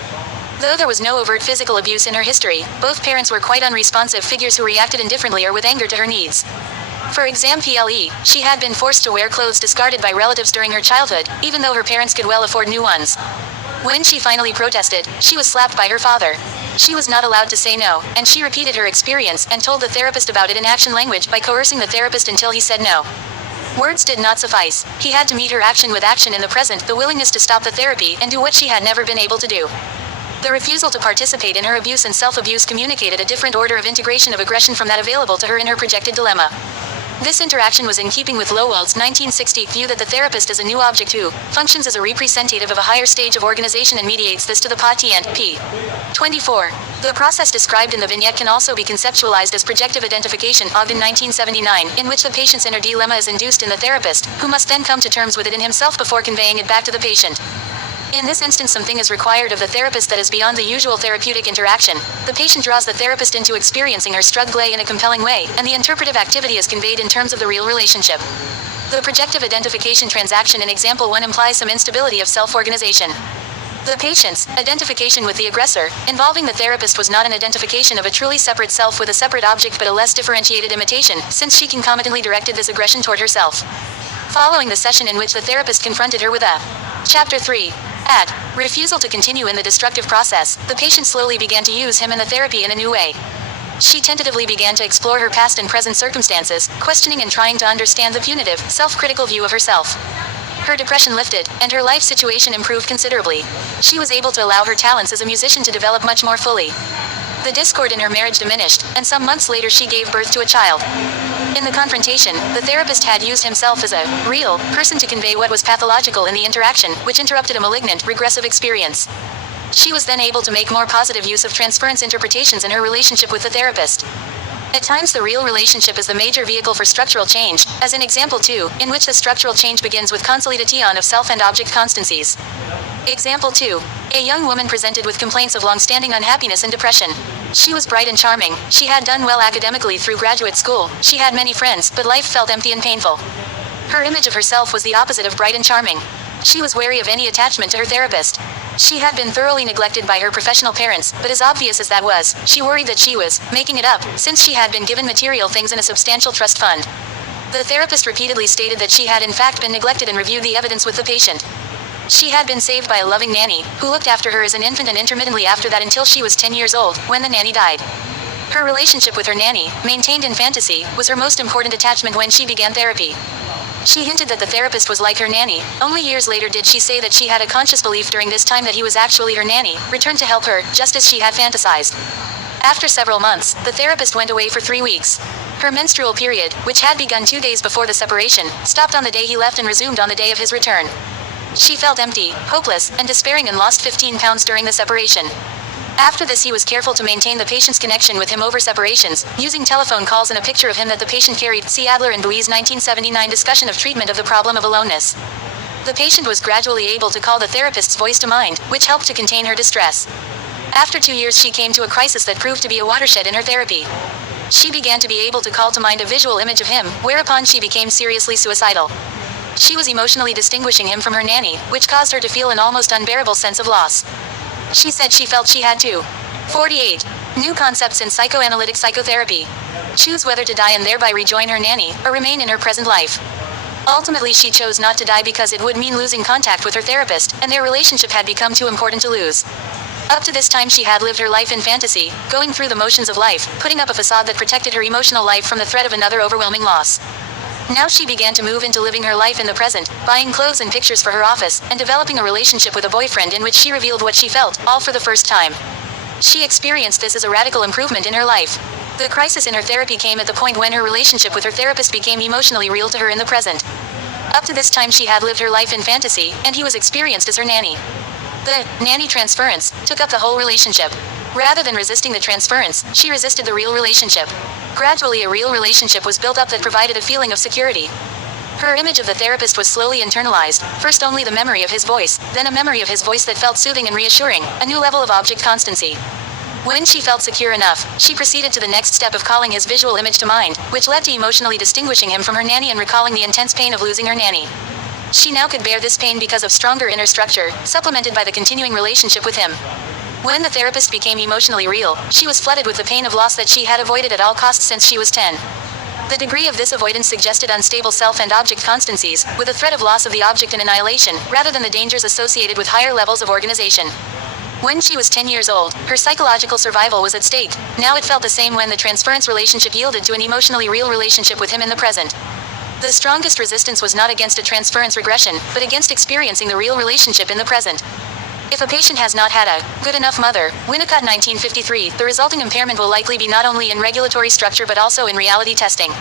Though there was no overt physical abuse in her history, both parents were quite unresponsive figures who reacted indifferently or with anger to her needs. For example, she had been forced to wear clothes discarded by relatives during her childhood, even though her parents could well afford new ones. When she finally protested, she was slapped by her father. She was not allowed to say no, and she repeated her experience and told the therapist about it in action language by coercing the therapist until he said no. Words did not suffice. He had to meet her action with action in the present, the willingness to stop the therapy and do what she had never been able to do. The refusal to participate in her abuse and self-abuse communicated a different order of integration of aggression from that available to her in her projected dilemma. This interaction was in keeping with Lowell's 1960 view that the therapist is a new object who functions as a representative of a higher stage of organization and mediates this to the patient. p. 24. The process described in the vignette can also be conceptualized as projective identification, Ogden 1979, in which the patient's inner dilemma is induced in the therapist, who must then come to terms with it in himself before conveying it back to the patient. In this instance, something is required of the therapist that is beyond the usual therapeutic interaction. The patient draws the therapist into experiencing her struggle in a compelling way, and the interpretive activity is conveyed in terms of the real relationship. The projective identification transaction in example 1 implies some instability of self-organization. The patient's identification with the aggressor, involving the therapist, was not an identification of a truly separate self with a separate object but a less differentiated imitation, since she concomitantly directed this aggression toward herself. Following the session in which the therapist confronted her with a Chapter 3. Refusal to continue in the destructive process, the patient slowly began to use him and the therapy in a new way. She tentatively began to explore her past and present circumstances, questioning and trying to understand the punitive, self-critical view of herself. Her depression lifted, and her life situation improved considerably. She was able to allow her talents as a musician to develop much more fully. The discord in her marriage diminished, and some months later she gave birth to a child. In the confrontation, the therapist had used himself as a real person to convey what was pathological in the interaction, which interrupted a malignant, regressive experience. She was then able to make more positive use of transference interpretations in her relationship with the therapist. At times the real relationship is the major vehicle for structural change, as in example 2, in which the structural change begins with consolidation of self and object constancies. Example 2. A young woman presented with complaints of long-standing unhappiness and depression. She was bright and charming, she had done well academically through graduate school, she had many friends, but life felt empty and painful. Her image of herself was the opposite of bright and charming. She was wary of any attachment to her therapist. She had been thoroughly neglected by her professional parents, but as obvious as that was, she worried that she was making it up, since she had been given material things in a substantial trust fund. The therapist repeatedly stated that she had in fact been neglected and reviewed the evidence with the patient. She had been saved by a loving nanny, who looked after her as an infant and intermittently after that until she was 10 years old, when the nanny died. Her relationship with her nanny, maintained in fantasy, was her most important attachment when she began therapy. She hinted that the therapist was like her nanny. Only years later did she say that she had a conscious belief during this time that he was actually her nanny, returned to help her, just as she had fantasized. After several months, the therapist went away for 3 weeks. Her menstrual period, which had begun 2 days before the separation, stopped on the day he left and resumed on the day of his return. She felt empty, hopeless, and despairing and lost 15 pounds during the separation. After this he was careful to maintain the patient's connection with him over separations, using telephone calls and a picture of him that the patient carried. See Adler and Bui's 1979 discussion of treatment of the problem of aloneness. The patient was gradually able to call the therapist's voice to mind, which helped to contain her distress. After 2 years she came to a crisis that proved to be a watershed in her therapy. She began to be able to call to mind a visual image of him, whereupon she became seriously suicidal. She was emotionally distinguishing him from her nanny, which caused her to feel an almost unbearable sense of loss. She said she felt she had to. 48. New concepts in psychoanalytic psychotherapy. Choose whether to die and thereby rejoin her nanny, or remain in her present life. Ultimately she chose not to die because it would mean losing contact with her therapist, and their relationship had become too important to lose. Up to this time she had lived her life in fantasy, going through the motions of life, putting up a facade that protected her emotional life from the threat of another overwhelming loss. Now she began to move into living her life in the present, buying clothes and pictures for her office, and developing a relationship with a boyfriend in which she revealed what she felt, all for the first time. She experienced this as a radical improvement in her life. The crisis in her therapy came at the point when her relationship with her therapist became emotionally real to her in the present. Up to this time she had lived her life in fantasy, and he was experienced as her nanny. The nanny transference took up the whole relationship. Rather than resisting the transference, she resisted the real relationship. Gradually a real relationship was built up that provided a feeling of security. Her image of the therapist was slowly internalized, first only the memory of his voice, then a memory of his voice that felt soothing and reassuring, a new level of object constancy. When she felt secure enough, she proceeded to the next step of calling his visual image to mind, which led to emotionally distinguishing him from her nanny and recalling the intense pain of losing her nanny. She now could bear this pain because of stronger inner structure, supplemented by the continuing relationship with him. When the therapist became emotionally real, she was flooded with the pain of loss that she had avoided at all costs since she was 10. The degree of this avoidance suggested unstable self and object constancies, with a threat of loss of the object and annihilation, rather than the dangers associated with higher levels of organization. When she was 10 years old, her psychological survival was at stake. Now it felt the same when the transference relationship yielded to an emotionally real relationship with him in the present. The strongest resistance was not against a transference regression, but against experiencing the real relationship in the present. If a patient has not had a good enough mother, Winnicott 1953, the resulting impairment will likely be not only in regulatory structure but also in reality testing.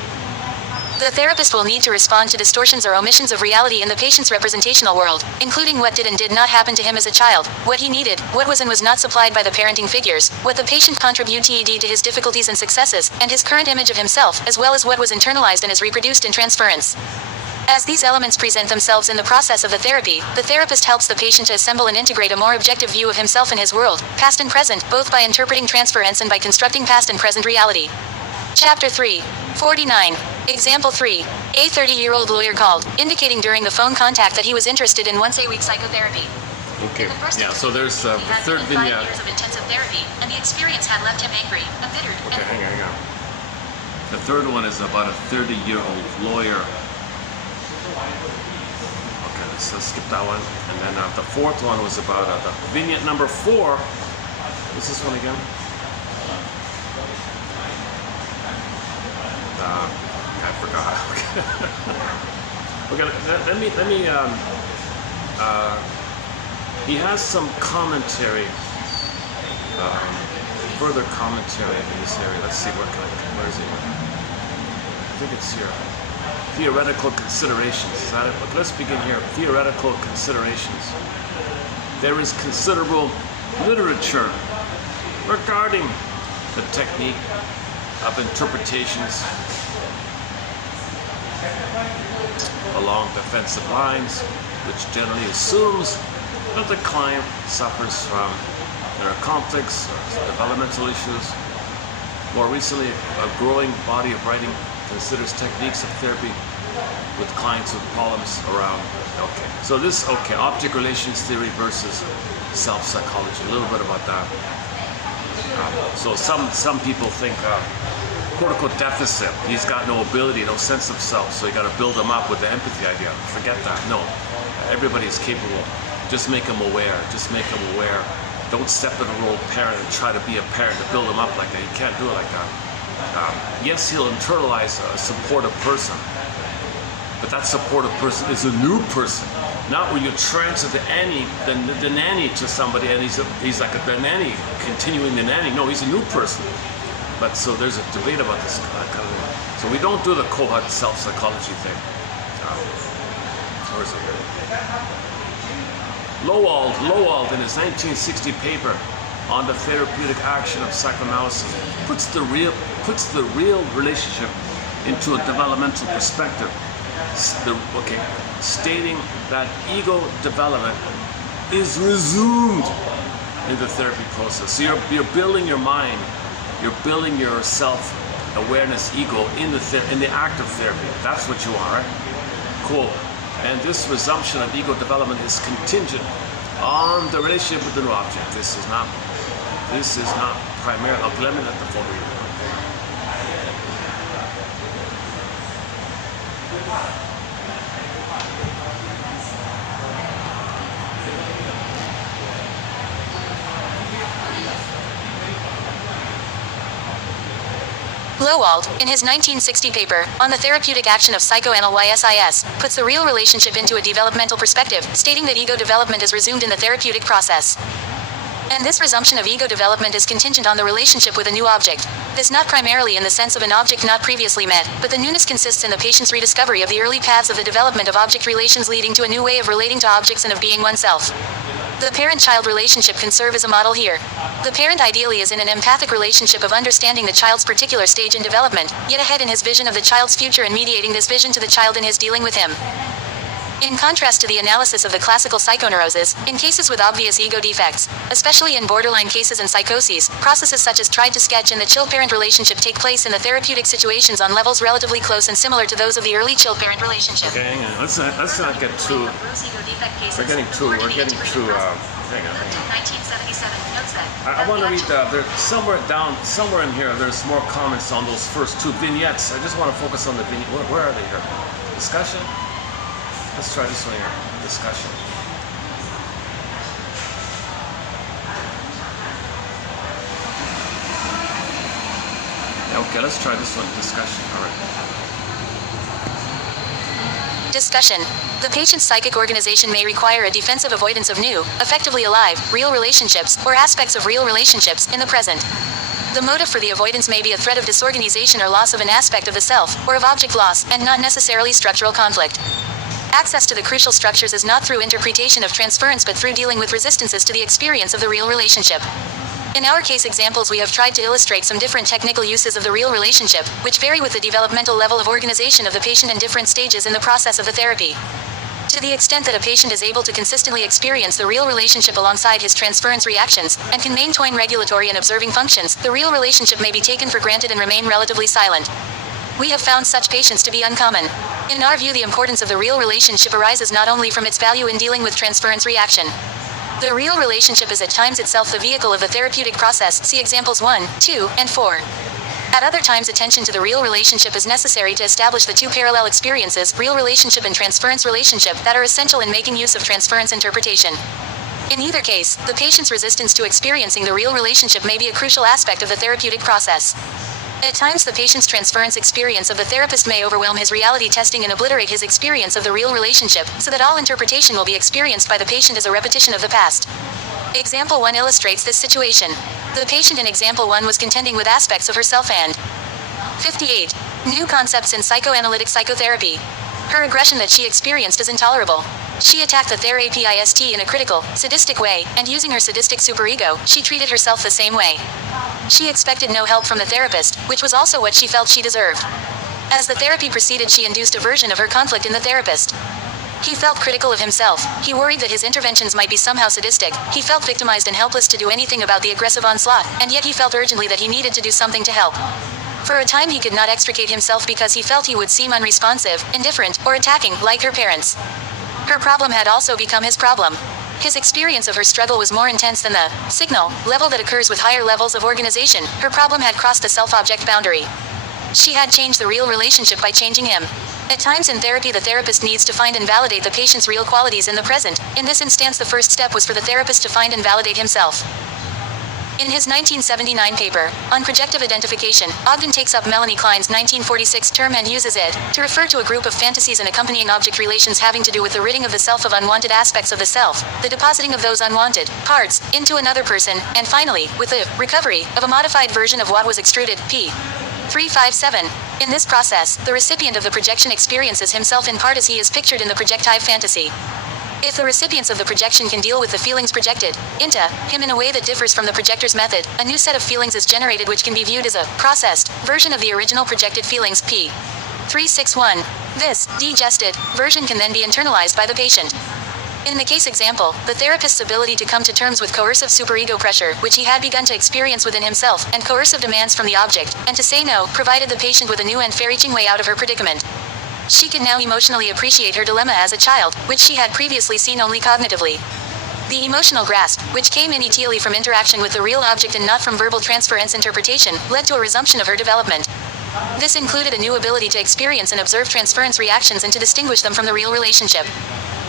The therapist will need to respond to distortions or omissions of reality in the patient's representational world, including what did and did not happen to him as a child, what he needed, what was and was not supplied by the parenting figures, what the patient contributed to his difficulties and successes, and his current image of himself, as well as what was internalized and is reproduced in transference. As these elements present themselves in the process of the therapist helps the patient to assemble and integrate a more objective view of himself and his world, past and present, both by interpreting transference and by constructing past and present reality. Chapter 3. 49. Example 3. A 30-year-old lawyer called, indicating during the phone contact that he was interested in once-a-week psychotherapy. Okay, yeah, so there's the third vignette. He had vignette. 5 years of intensive therapy, and the experience had left him angry, embittered, Okay, hang on. The third one is about a 30-year-old lawyer. Okay, let's skip that one. And then the fourth one was about the vignette number 4. What's this one again? I forgot. Okay, let me. He has some commentary, further commentary in this area. Let's see where is he? think it's here. Theoretical considerations. Is that it? But let's begin here. Theoretical considerations. There is considerable literature regarding the technique of interpretations along defensive lines, which generally assumes that the client suffers from inner conflicts or developmental issues. More recently, a growing body of writing considers techniques of therapy with clients with problems around, object relations theory versus self-psychology. A little bit about that. So some people think quote-unquote deficit. He's got no ability, no sense of self, so you got to build him up with the empathy idea. Forget that. No, everybody is capable. Just make him aware. Just make him aware. Don't step in the role of parent and try to be a parent to build him up like that. You can't do it like that. Yes, he'll internalize a supportive person, but that supportive person is a new person. Not when you transfer the nanny to somebody and he's like the nanny, continuing the nanny. No, he's a new person. But so there's a debate about this kind of thing. So we don't do the cohort self-psychology thing. Where is it here? Lowald in his 1960 paper on the therapeutic action of psychoanalysis puts the real relationship into a developmental perspective. Stating that ego development is resumed in the therapy process. So you're building your mind, you're building your self-awareness ego in the act of therapy. That's what you are, right? Cool. And this resumption of ego development is contingent on the relationship with the new object. This is not primarily. Okay, let me let the phone read. Lowald, in his 1960 paper, on the therapeutic action of psychoanalysis, puts the real relationship into a developmental perspective, stating that ego development is resumed in the therapeutic process. And this resumption of ego development is contingent on the relationship with a new object. This not primarily in the sense of an object not previously met, but the newness consists in the patient's rediscovery of the early paths of the development of object relations leading to a new way of relating to objects and of being oneself. The parent-child relationship can serve as a model here. The parent ideally is in an empathic relationship of understanding the child's particular stage in development, yet ahead in his vision of the child's future and mediating this vision to the child in his dealing with him. In contrast to the analysis of the classical psychoneuroses, in cases with obvious ego defects, especially in borderline cases and psychoses, processes such as tried to sketch in the child-parent relationship take place in the therapeutic situations on levels relatively close and similar to those of the early child-parent relationship. Okay, hang on. Let's not get too. We're getting too. Hang on. 1977 notes that. I want to read there's somewhere in here. There's more comments on those first two vignettes. I just want to focus on the vignette. Where are they here? Discussion. Let's try this one here. Discussion. Okay, let's try this one. Discussion. All right. Discussion. The patient's psychic organization may require a defensive avoidance of new, effectively alive, real relationships, or aspects of real relationships, in the present. The motive for the avoidance may be a threat of disorganization or loss of an aspect of the self, or of object loss, and not necessarily structural conflict. Access to the crucial structures is not through interpretation of transference but through dealing with resistances to the experience of the real relationship. In our case examples we have tried to illustrate some different technical uses of the real relationship, which vary with the developmental level of organization of the patient in different stages in the process of the therapy. To the extent that a patient is able to consistently experience the real relationship alongside his transference reactions, and can maintain regulatory and observing functions, the real relationship may be taken for granted and remain relatively silent. We have found such patients to be uncommon. In our view, the importance of the real relationship arises not only from its value in dealing with transference reaction. The real relationship is at times itself the vehicle of the therapeutic process, see examples 1, 2, and 4. At other times attention to the real relationship is necessary to establish the two parallel experiences, real relationship and transference relationship, that are essential in making use of transference interpretation. In either case, the patient's resistance to experiencing the real relationship may be a crucial aspect of the therapeutic process. At times the patient's transference experience of the therapist may overwhelm his reality testing and obliterate his experience of the real relationship, so that all interpretation will be experienced by the patient as a repetition of the past. Example 1 illustrates this situation. The patient in example 1 was contending with aspects of herself and 58. New concepts in psychoanalytic psychotherapy. Her aggression that she experienced is intolerable. She attacked the therapist in a critical, sadistic way, and using her sadistic superego, she treated herself the same way. She expected no help from the therapist, which was also what she felt she deserved. As the therapy proceeded, she induced a version of her conflict in the therapist. He felt critical of himself. He worried that his interventions might be somehow sadistic. He felt victimized and helpless to do anything about the aggressive onslaught, and yet he felt urgently that he needed to do something to help. For a time he could not extricate himself because he felt he would seem unresponsive, indifferent, or attacking, like her parents. Her problem had also become his problem. His experience of her struggle was more intense than the signal level that occurs with higher levels of organization. Her problem had crossed the self-object boundary. She had changed the real relationship by changing him. At times in therapy, the therapist needs to find and validate the patient's real qualities in the present. In this instance, the first step was for the therapist to find and validate himself. In his 1979 paper, on projective identification, Ogden takes up Melanie Klein's 1946 term and uses it to refer to a group of fantasies and accompanying object relations having to do with the ridding of the self of unwanted aspects of the self, the depositing of those unwanted parts into another person, and finally, with the recovery of a modified version of what was extruded, p. 357. In this process, the recipient of the projection experiences himself in part as he is pictured in the projective fantasy. If the recipients of the projection can deal with the feelings projected into him in a way that differs from the projector's method, a new set of feelings is generated which can be viewed as a processed version of the original projected feelings, p. 361. This digested version can then be internalized by the patient. In the case example, the therapist's ability to come to terms with coercive superego pressure, which he had begun to experience within himself, and coercive demands from the object, and to say no, provided the patient with a new and far-reaching way out of her predicament. She could now emotionally appreciate her dilemma as a child, which she had previously seen only cognitively. The emotional grasp, which came initially from interaction with the real object and not from verbal transference interpretation, led to a resumption of her development. This included a new ability to experience and observe transference reactions and to distinguish them from the real relationship.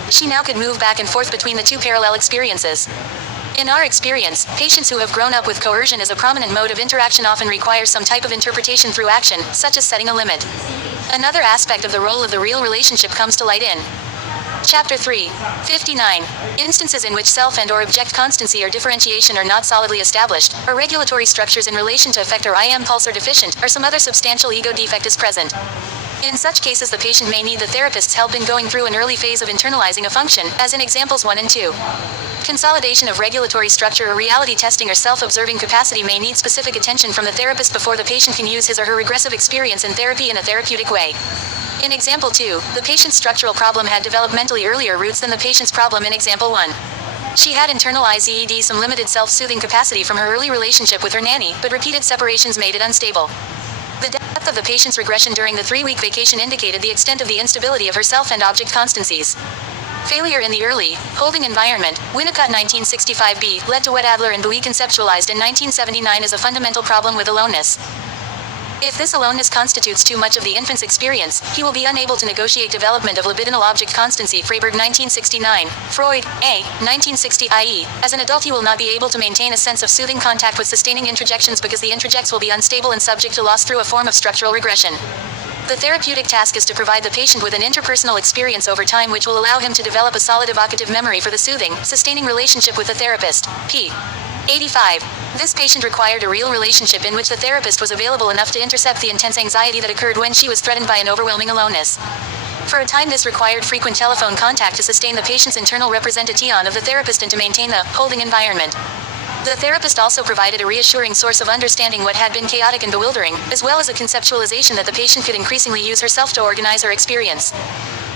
She now could move back and forth between the two parallel experiences. In our experience, patients who have grown up with coercion as a prominent mode of interaction often require some type of interpretation through action, such as setting a limit. Another aspect of the role of the real relationship comes to light in Chapter 3. 59. Instances in which self and or object constancy or differentiation are not solidly established, or regulatory structures in relation to affect or impulse are deficient, or some other substantial ego defect is present. In such cases, the patient may need the therapist's help in going through an early phase of internalizing a function, as in examples 1 and 2. Consolidation of regulatory structure or reality testing or self-observing capacity may need specific attention from the therapist before the patient can use his or her regressive experience in therapy in a therapeutic way. In example 2, the patient's structural problem had developmentally earlier roots than the patient's problem in example 1. She had internalized some limited self-soothing capacity from her early relationship with her nanny, but repeated separations made it unstable. The depth of the patient's regression during the 3-week vacation indicated the extent of the instability of her self and object constancies. Failure in the early, holding environment, Winnicott 1965b, led to what Adler and Bowie conceptualized in 1979 as a fundamental problem with aloneness. If this aloneness constitutes too much of the infant's experience, he will be unable to negotiate development of libidinal object constancy. Freiberg 1969, Freud, A. 1960 i.e., as an adult he will not be able to maintain a sense of soothing contact with sustaining introjections because the introjects will be unstable and subject to loss through a form of structural regression. The therapeutic task is to provide the patient with an interpersonal experience over time which will allow him to develop a solid evocative memory for the soothing, sustaining relationship with the therapist. P. 85. This patient required a real relationship in which the therapist was available enough to intercept the intense anxiety that occurred when she was threatened by an overwhelming aloneness. For a time this required frequent telephone contact to sustain the patient's internal representation of the therapist and to maintain the holding environment. The therapist also provided a reassuring source of understanding what had been chaotic and bewildering, as well as a conceptualization that the patient could increasingly use herself to organize her experience.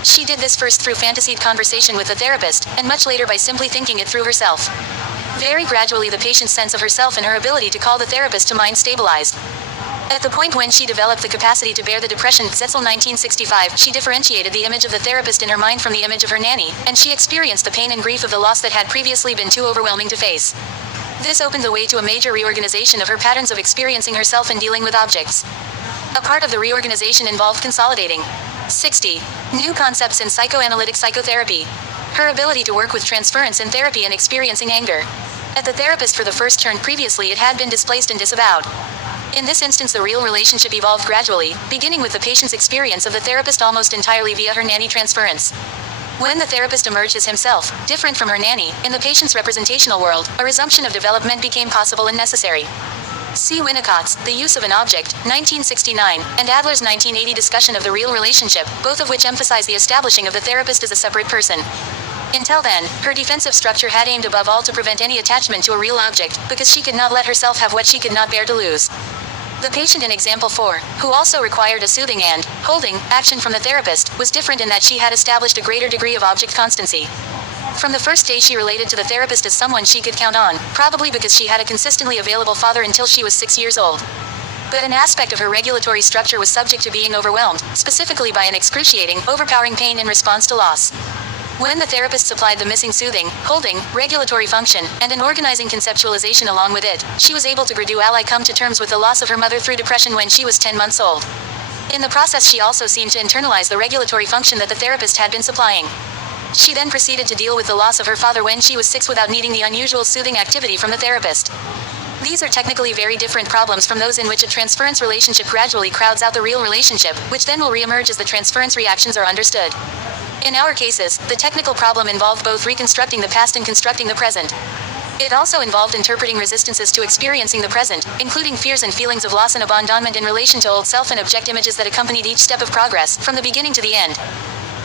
She did this first through fantasied conversation with the therapist, and much later by simply thinking it through herself. Very gradually the patient's sense of herself and her ability to call the therapist to mind stabilized. At the point when she developed the capacity to bear the depression, Zetzel 1965, she differentiated the image of the therapist in her mind from the image of her nanny, and she experienced the pain and grief of the loss that had previously been too overwhelming to face. This opened the way to a major reorganization of her patterns of experiencing herself and dealing with objects. A part of the reorganization involved consolidating 60 new concepts in psychoanalytic psychotherapy. Her ability to work with transference in therapy and experiencing anger. At the therapist for the first turn previously it had been displaced and disavowed. In this instance the real relationship evolved gradually, beginning with the patient's experience of the therapist almost entirely via her nanny transference. When the therapist emerged as himself, different from her nanny, in the patient's representational world, a resumption of development became possible and necessary. See Winnicott's The Use of an Object, 1969, and Adler's 1980 discussion of the real relationship, both of which emphasize the establishing of the therapist as a separate person. Until then, her defensive structure had aimed above all to prevent any attachment to a real object, because she could not let herself have what she could not bear to lose. The patient in example 4, who also required a soothing and holding action from the therapist, was different in that she had established a greater degree of object constancy. From the first day she related to the therapist as someone she could count on, probably because she had a consistently available father until she was 6 years old. But an aspect of her regulatory structure was subject to being overwhelmed, specifically by an excruciating, overpowering pain in response to loss. When the therapist supplied the missing soothing, holding, regulatory function, and an organizing conceptualization along with it, she was able to gradually come to terms with the loss of her mother through depression when she was 10 months old. In the process, she also seemed to internalize the regulatory function that the therapist had been supplying. She then proceeded to deal with the loss of her father when she was 6 without needing the unusual soothing activity from the therapist. These are technically very different problems from those in which a transference relationship gradually crowds out the real relationship, which then will reemerge as the transference reactions are understood. In our cases, the technical problem involved both reconstructing the past and constructing the present. It also involved interpreting resistances to experiencing the present, including fears and feelings of loss and abandonment in relation to old self and object images that accompanied each step of progress, from the beginning to the end.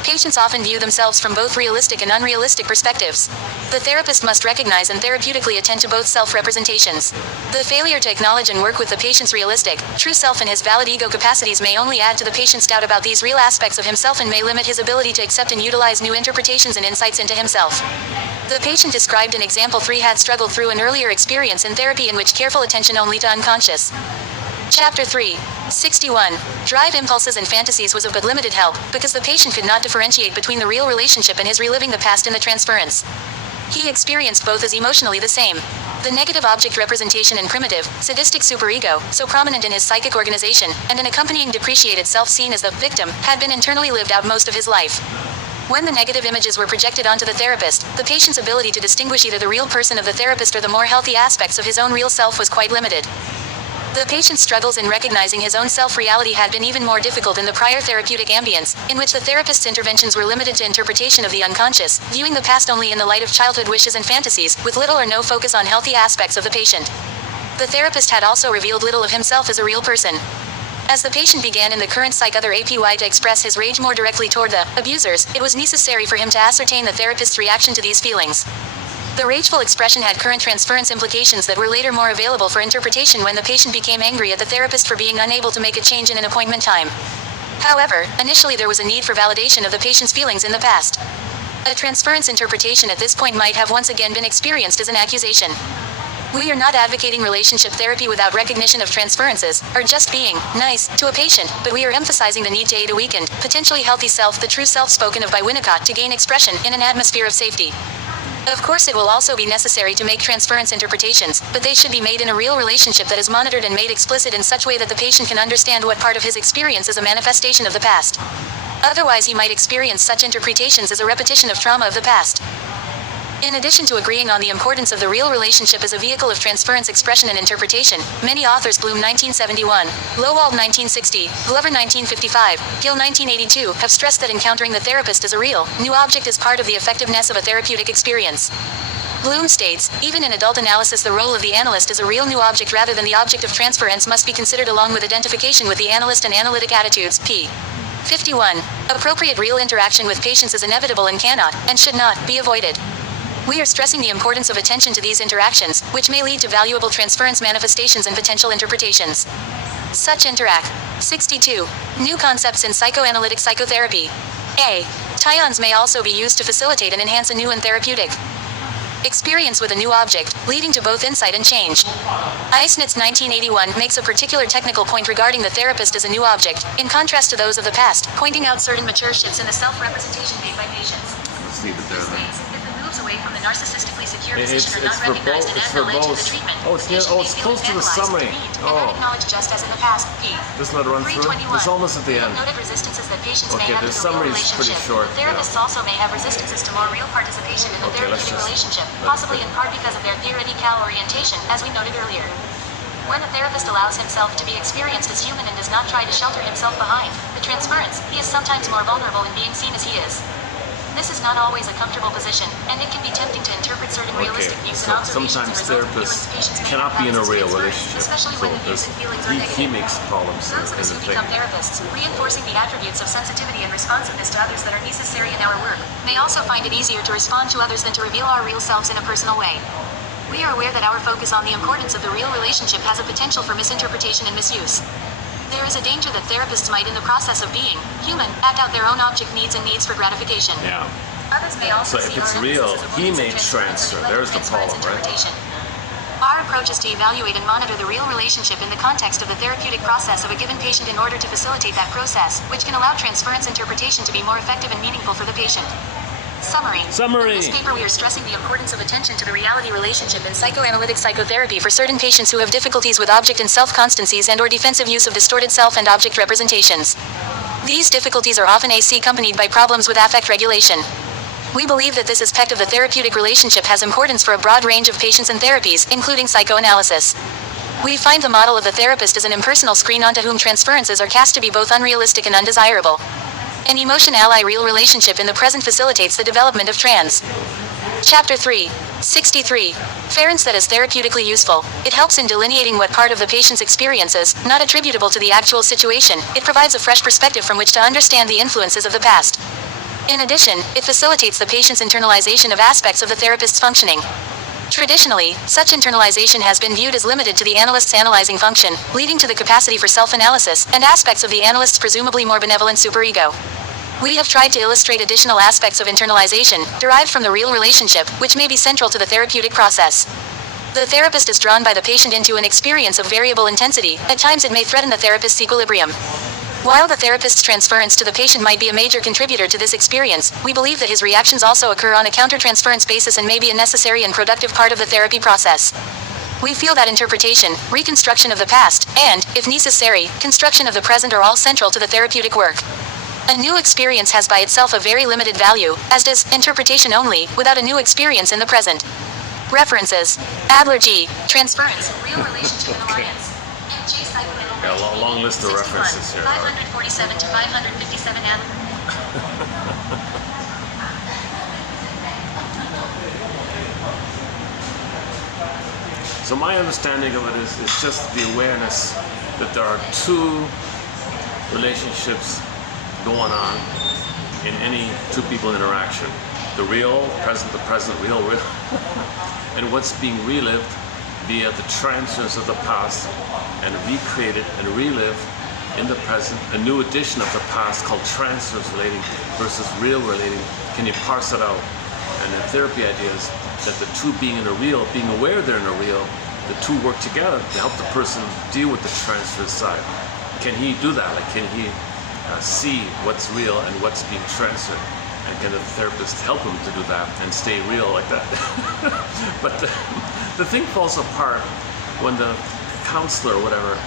Patients often view themselves from both realistic and unrealistic perspectives. The therapist must recognize and therapeutically attend to both self-representations. The failure to acknowledge and work with the patient's realistic, true self and his valid ego capacities may only add to the patient's doubt about these real aspects of himself and may limit his ability to accept and utilize new interpretations and insights into himself. The patient described in example 3 had struggled through an earlier experience in therapy in which careful attention only to unconscious. Chapter 3. 61. Drive impulses and fantasies was of but limited help, because the patient could not differentiate between the real relationship and his reliving the past in the transference. He experienced both as emotionally the same. The negative object representation and primitive, sadistic superego, so prominent in his psychic organization, and an accompanying depreciated self seen as the victim, had been internally lived out most of his life. When the negative images were projected onto the therapist, the patient's ability to distinguish either the real person of the therapist or the more healthy aspects of his own real self was quite limited. The patient's struggles in recognizing his own self-reality had been even more difficult in the prior therapeutic ambience, in which the therapist's interventions were limited to interpretation of the unconscious, viewing the past only in the light of childhood wishes and fantasies, with little or no focus on healthy aspects of the patient. The therapist had also revealed little of himself as a real person. As the patient began in the current psych other APY to express his rage more directly toward the abusers, it was necessary for him to ascertain the therapist's reaction to these feelings. The rageful expression had current transference implications that were later more available for interpretation when the patient became angry at the therapist for being unable to make a change in an appointment time. However, initially there was a need for validation of the patient's feelings in the past. A transference interpretation at this point might have once again been experienced as an accusation. We are not advocating relationship therapy without recognition of transferences, or just being nice to a patient, but we are emphasizing the need to aid a weakened, potentially healthy self, the true self spoken of by Winnicott, to gain expression in an atmosphere of safety. Of course, it will also be necessary to make transference interpretations, but they should be made in a real relationship that is monitored and made explicit in such way that the patient can understand what part of his experience is a manifestation of the past. Otherwise, he might experience such interpretations as a repetition of trauma of the past. In addition to agreeing on the importance of the real relationship as a vehicle of transference expression and interpretation, many authors, Bloom 1971, Lowald 1960, Glover 1955, Gill 1982, have stressed that encountering the therapist as a real, new object is part of the effectiveness of a therapeutic experience. Bloom states, even in adult analysis the role of the analyst as a real new object rather than the object of transference must be considered along with identification with the analyst and analytic attitudes, p. 51. Appropriate real interaction with patients is inevitable and cannot, and should not, be avoided. We are stressing the importance of attention to these interactions, which may lead to valuable transference manifestations and potential interpretations. Such interact. 62. New concepts in psychoanalytic psychotherapy. A. Tions may also be used to facilitate and enhance a new and therapeutic experience with a new object, leading to both insight and change. Eisnitz 1981 makes a particular technical point regarding the therapist as a new object, in contrast to those of the past, pointing out certain mature shifts in the self-representation made by patients. Let's leave it there then. Away from the narcissistically secure It's position are not for recognized both. and It's for acknowledged in both. the treatment. Oh, it's near. Oh, it's close to the summary. Oh. Acknowledged just as in the past. P. Just let it run through. It's almost at the end. Noted resistances that patients may Okay, have the to the real summary is pretty relationship. short. The therapists also may have resistances to more real participation in the Okay, let's therapeutic just- relationship, possibly in part because of their theoretical orientation, as we noted earlier. When a therapist allows himself to be experienced as human and does not try to shelter himself behind the transference, he is sometimes more vulnerable in being seen as he is. This is not always a comfortable position, and it can be tempting to interpret certain realistic views and observations sometimes as resulting therapists feelings patients may cannot have be in a about real transference, relationship. especially when the views and feelings are he negative. makes problems Those of us in who the thing. become therapists, reinforcing the attributes of sensitivity and responsiveness to others that are necessary in our work, may also find it easier to respond to others than to reveal our real selves in a personal way. We are aware that our focus on the importance of the real relationship has a potential for misinterpretation and misuse. There is a danger that therapists might, in the process of being human, act out their own object needs and needs for gratification. Yeah. Others may also So if see it's our real, emphasis as he avoidance may of transference transfer. and There's the transference problem, right? interpretation. Our approach is to evaluate and monitor the real relationship in the context of the therapeutic process of a given patient in order to facilitate that process, which can allow transference interpretation to be more effective and meaningful for the patient. Summary. In this paper we are stressing the importance of attention to the reality relationship in psychoanalytic psychotherapy for certain patients who have difficulties with object and self-constancies and or defensive use of distorted self and object representations. These difficulties are often accompanied by problems with affect regulation. We believe that this aspect of the therapeutic relationship has importance for a broad range of patients and therapies, including psychoanalysis. We find the model of the therapist as an impersonal screen onto whom transferences are cast to be both unrealistic and undesirable. An emotion ally real relationship in the present facilitates the development of trans. Chapter 3. 63. Ference that is therapeutically useful. It helps in delineating what part of the patient's experience is, not attributable to the actual situation. It provides a fresh perspective from which to understand the influences of the past. In addition, it facilitates the patient's internalization of aspects of the therapist's functioning. Traditionally, such internalization has been viewed as limited to the analyst's analyzing function, leading to the capacity for self-analysis and aspects of the analyst's presumably more benevolent superego. We have tried to illustrate additional aspects of internalization, derived from the real relationship, which may be central to the therapeutic process. The therapist is drawn by the patient into an experience of variable intensity. At times it may threaten the therapist's equilibrium. While the therapist's transference to the patient might be a major contributor to this experience, we believe that his reactions also occur on a counter-transference basis and may be a necessary and productive part of the therapy process. We feel that interpretation, reconstruction of the past, and, if necessary, construction of the present are all central to the therapeutic work. A new experience has by itself a very limited value, as does interpretation only, without a new experience in the present. References. Adler G. Transference, Real Relationship and Alliance. M.J. Psychoanalytic. Yeah, a long list of 61, references here. 547 to 557 Adler. So my understanding of it is just the awareness that there are two relationships going on in any two people interaction. The real, the present, real, and what's being relived via the transference of the past and recreated and relived in the present, a new edition of the past called transference relating versus real relating. Can you parse it out? And the therapy idea is that the two being in a real, being aware they're in a real, the two work together to help the person deal with the transference side. Can he do that? Like, can he see what's real and what's being transferred? And can the therapist help him to do that and stay real like that? But the thing falls apart when the counselor or whatever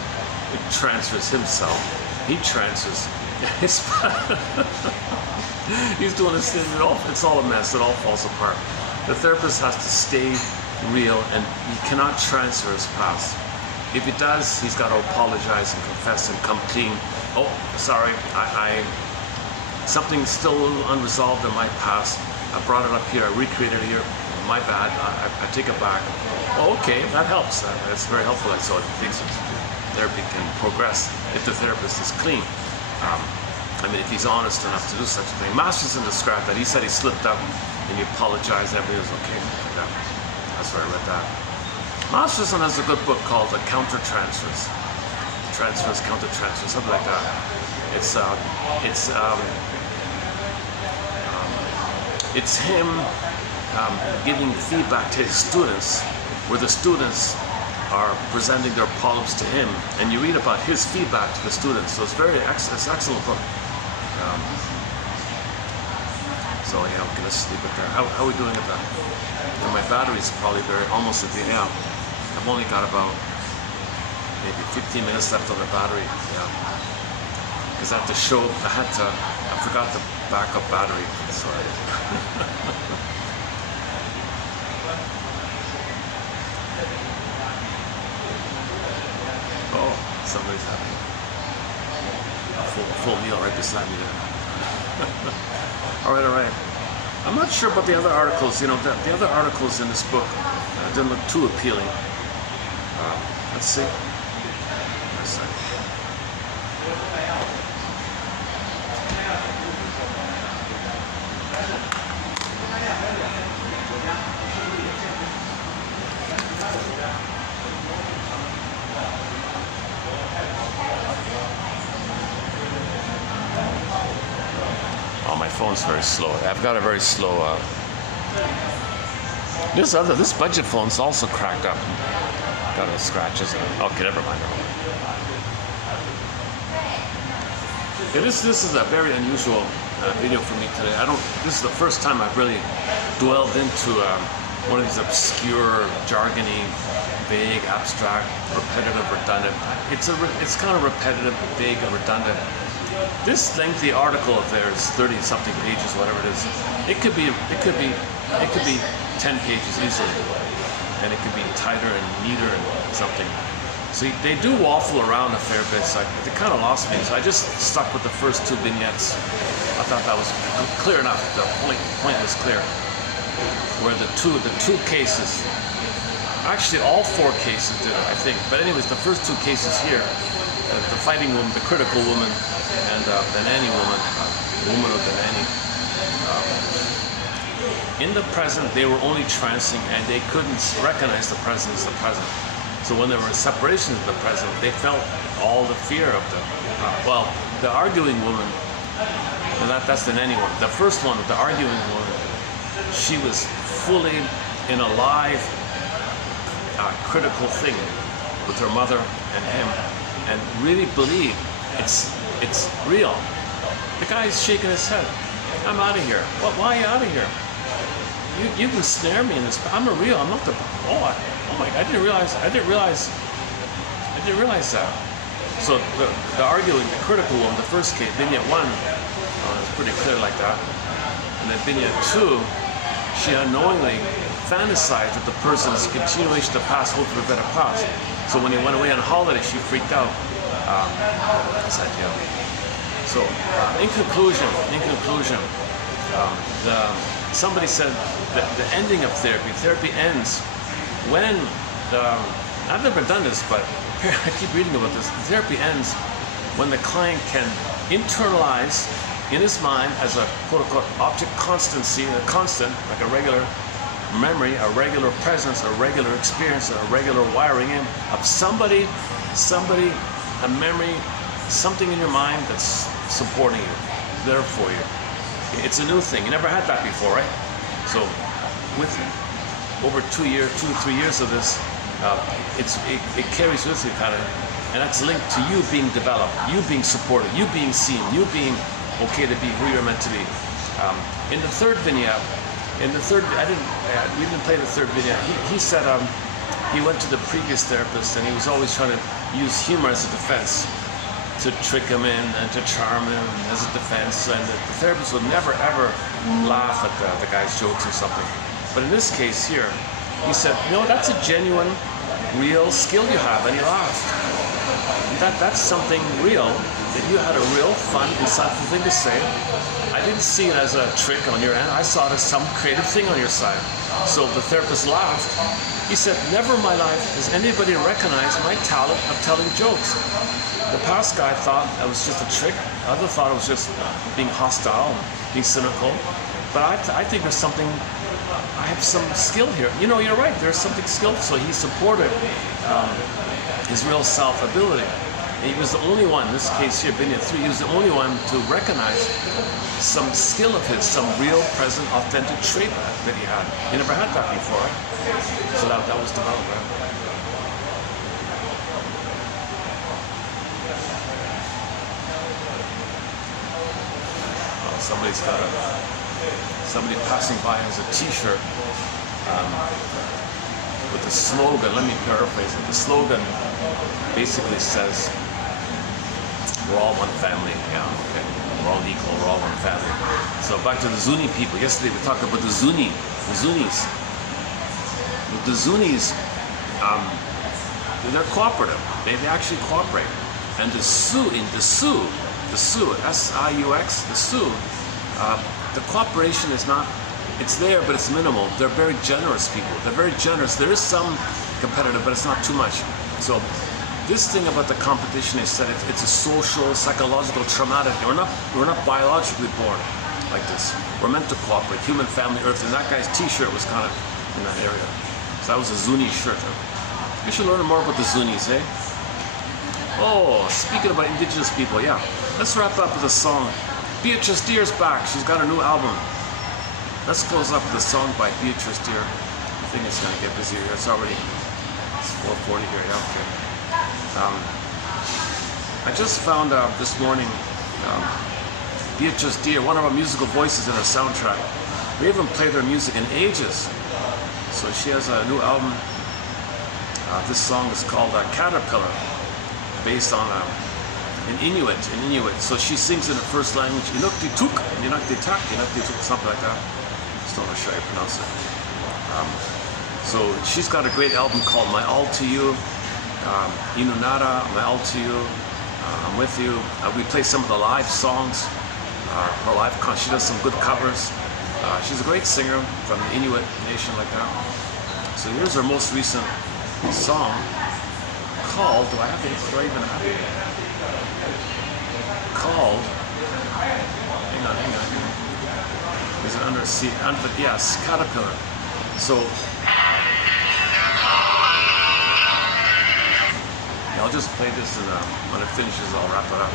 transfers himself. He transfers his he's doing this thing, it's all a mess, it all falls apart. The therapist has to stay real and he cannot transfer his past. If he does, he's got to apologize and confess and come clean. Oh, sorry, I something's still unresolved in my past. I brought it up here, I recreated it here. My bad, I take it back. Oh, okay, that helps. That's very helpful. So I think therapy can progress if the therapist is clean. I mean, if he's honest enough to do such a thing. Masterson described that. He said he slipped up and he apologized, everything was okay. That's where I read that. Masterson has a good book called The Counter-Transfers. Transfers, counter-transfers, something like that. It's him giving feedback to his students, where the students are presenting their problems to him, and you read about his feedback to the students. So it's it's an excellent book. So yeah, I'm gonna sleep it there. How are we doing at that? And my battery's probably almost at the end. I've only got about maybe 15 minutes left on the battery. Yeah, because at the show I forgot the backup battery. So oh, somebody's having a full meal right beside me there. All right. I'm not sure about the other articles. You know, the other articles in this book didn't look too appealing. Let's see. Let's see. Oh, my phone's very slow. I've got a very slow. This budget phone's also cracked up. Got a scratches. Okay, never mind. Yeah, this is a very unusual video for me today. This is the first time I've really dwelled into one of these obscure, jargony, vague, abstract, repetitive, redundant. It's kind of repetitive, vague, and redundant. This lengthy article of theirs, 30-something pages, whatever it is, it could be 10 pages easily, and it could be tighter and neater and something. So they do waffle around a fair bit, so it kind of lost me. So I just stuck with the first two vignettes. I thought that was clear enough. The point was clear. Where the two cases, actually all four cases did it, I think. But anyways, the first two cases here, the fighting woman, the critical woman, and the nanny woman, the woman of the nanny. In the present, they were only trancing, and they couldn't recognize the present as the present. So when there were separations of the present, they felt all the fear of the arguing woman, and that's the nanny woman. The first one, the arguing woman, she was fully in a live, critical thing with her mother and him, and really believed it's real. The guy's shaking his head. I'm out of here. What? Why are you out of here? You can snare me in this. I'm a real. I'm not the. Oh my! I didn't realize that. So the arguing, the critical one, the first case, vignette 1, it's pretty clear like that. And then vignette 2, she unknowingly fantasized that the person's continuation of the past, hope for a better past. So when he went away on holiday, she freaked out. So in conclusion, somebody said that the ending of therapy ends when I've never done this, but I keep reading about this. Therapy ends when the client can internalize in his mind as a quote-unquote object constancy, a constant, like a regular memory, a regular presence, a regular experience, a regular wiring in of somebody, a memory, something in your mind that's supporting you, there for you. It's a new thing. You never had that before, right? So with over 2 or 3 years of this, it carries with you kind of, and that's linked to you being developed, you being supported, you being seen, you being okay to be who you're meant to be. In the third vignette, we didn't play the third vignette. He said he went to the previous therapist and he was always trying to use humor as a defense, to trick him in and to charm him as a defense, and the therapist would never ever laugh at the guy's jokes or something. But in this case here, he said, that's a genuine, real skill you have, and he laughed. That's something real, that you had a real fun, insightful thing to say. I didn't see it as a trick on your end. I saw it as some creative thing on your side. So the therapist laughed. He said, never in my life has anybody recognized my talent of telling jokes. The past guy thought that was just a trick. The other thought it was just being hostile, being cynical. But I think there's something, I have some skill here. You're right, there's something skillful. So he supported his real self-ability. And he was the only one, in this case here, vignette 3, he was the only one to recognize some skill of his, some real, present, authentic trait that he had. He never had that before, right? So that was developed, right? Somebody passing by has a T-shirt with the slogan. Let me paraphrase it. The slogan basically says, "We're all one family." Yeah, okay. We're all equal. We're all one family. So back to the Zuni people. Yesterday we talked about the Zunis. The Zunis, they're cooperative. They actually cooperate. And the Sioux, S-I-U-X, the Sioux, the cooperation is not it's there, but it's minimal. They're very generous people. They're very generous. There is some competitive, but it's not too much. So this thing about the competition is that it's a social, psychological, traumatic. We're not biologically born like this. We're meant to cooperate. Human, family, earth. And that guy's T-shirt was kind of in that area. So that was a Zuni shirt. You should learn more about the Zunis, eh? Oh, speaking about indigenous people, yeah. Let's wrap up with a song. Beatrice Deer's back. She's got a new album. Let's close up with a song by Beatrice Deer. I think it's going to get busier. It's 4:40 here. Yeah, okay. I just found out this morning Beatrice Deer, one of our musical voices in our soundtrack. We haven't played her music in ages. So she has a new album. This song is called Caterpillar, based on an Inuit. So she sings in her first language, Inuktitut, Inuktitut, something like that. Just don't know how you pronounce it. So she's got a great album called My All to You, Inunara, My All to You, I'm With You. We play some of the live songs, her live she does some good covers. She's a great singer from the Inuit nation like that. So here's her most recent song called, do I even have it? Called, hang on. Is it under C? Yes, Caterpillar. So, I'll just play this and when it finishes I'll wrap it up.